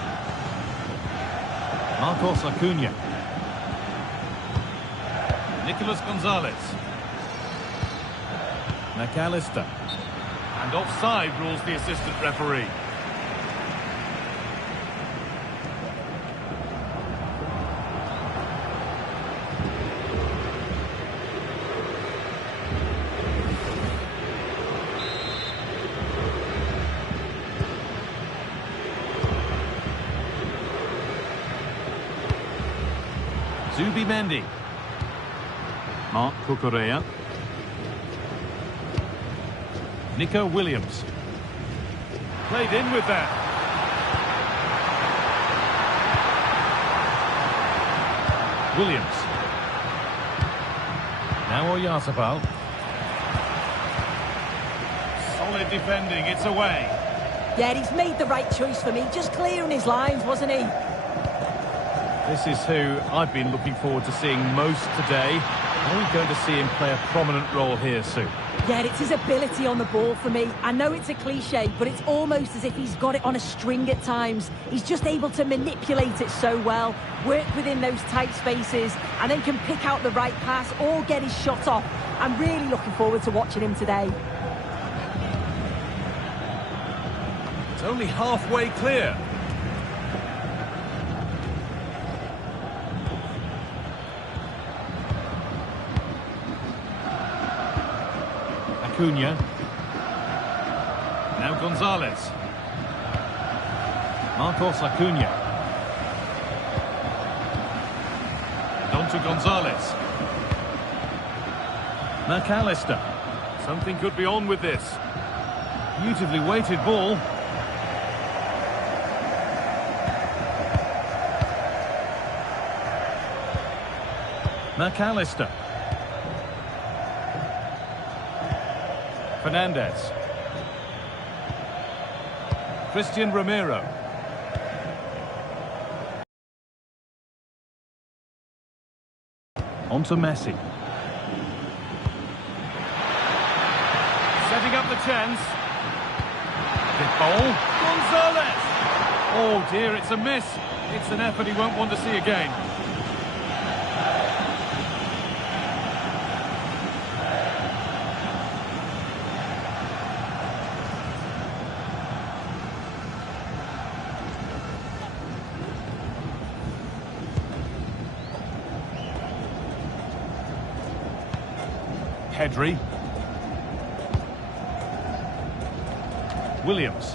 Marcos Acuna. Nicolas Gonzalez. McAllister. And offside rules the assistant referee. Zubimendi. Marc Cucurella. Nico Williams. Played in with that. Williams. Now Oyarzabal. Solid defending, it's away. Yeah, he's made the right choice for me. Just clearing his lines, wasn't he? This is who I've been looking forward to seeing most today. Are we going to see him play a prominent role here soon? Yeah, it's his ability on the ball for me. I know it's a cliche, but it's almost as if he's got it on a string at times. He's just able to manipulate it so well, work within those tight spaces, and then can pick out the right pass or get his shot off. I'm really looking forward to watching him today. It's only halfway clear. Acuna. Now Gonzalez. Marcos Acuna. On to Gonzalez. McAllister. Something could be on with this. Beautifully weighted ball. McAllister. Fernandez. Christian Romero. On to Messi. Setting up the chance. The ball. Gonzalez! Oh dear, it's a miss. It's an effort he won't want to see again. Pedri. Williams.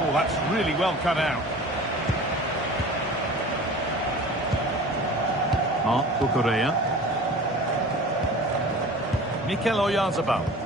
Oh, that's really well cut out. Marc Cucurella. Mikel Oyarzabal.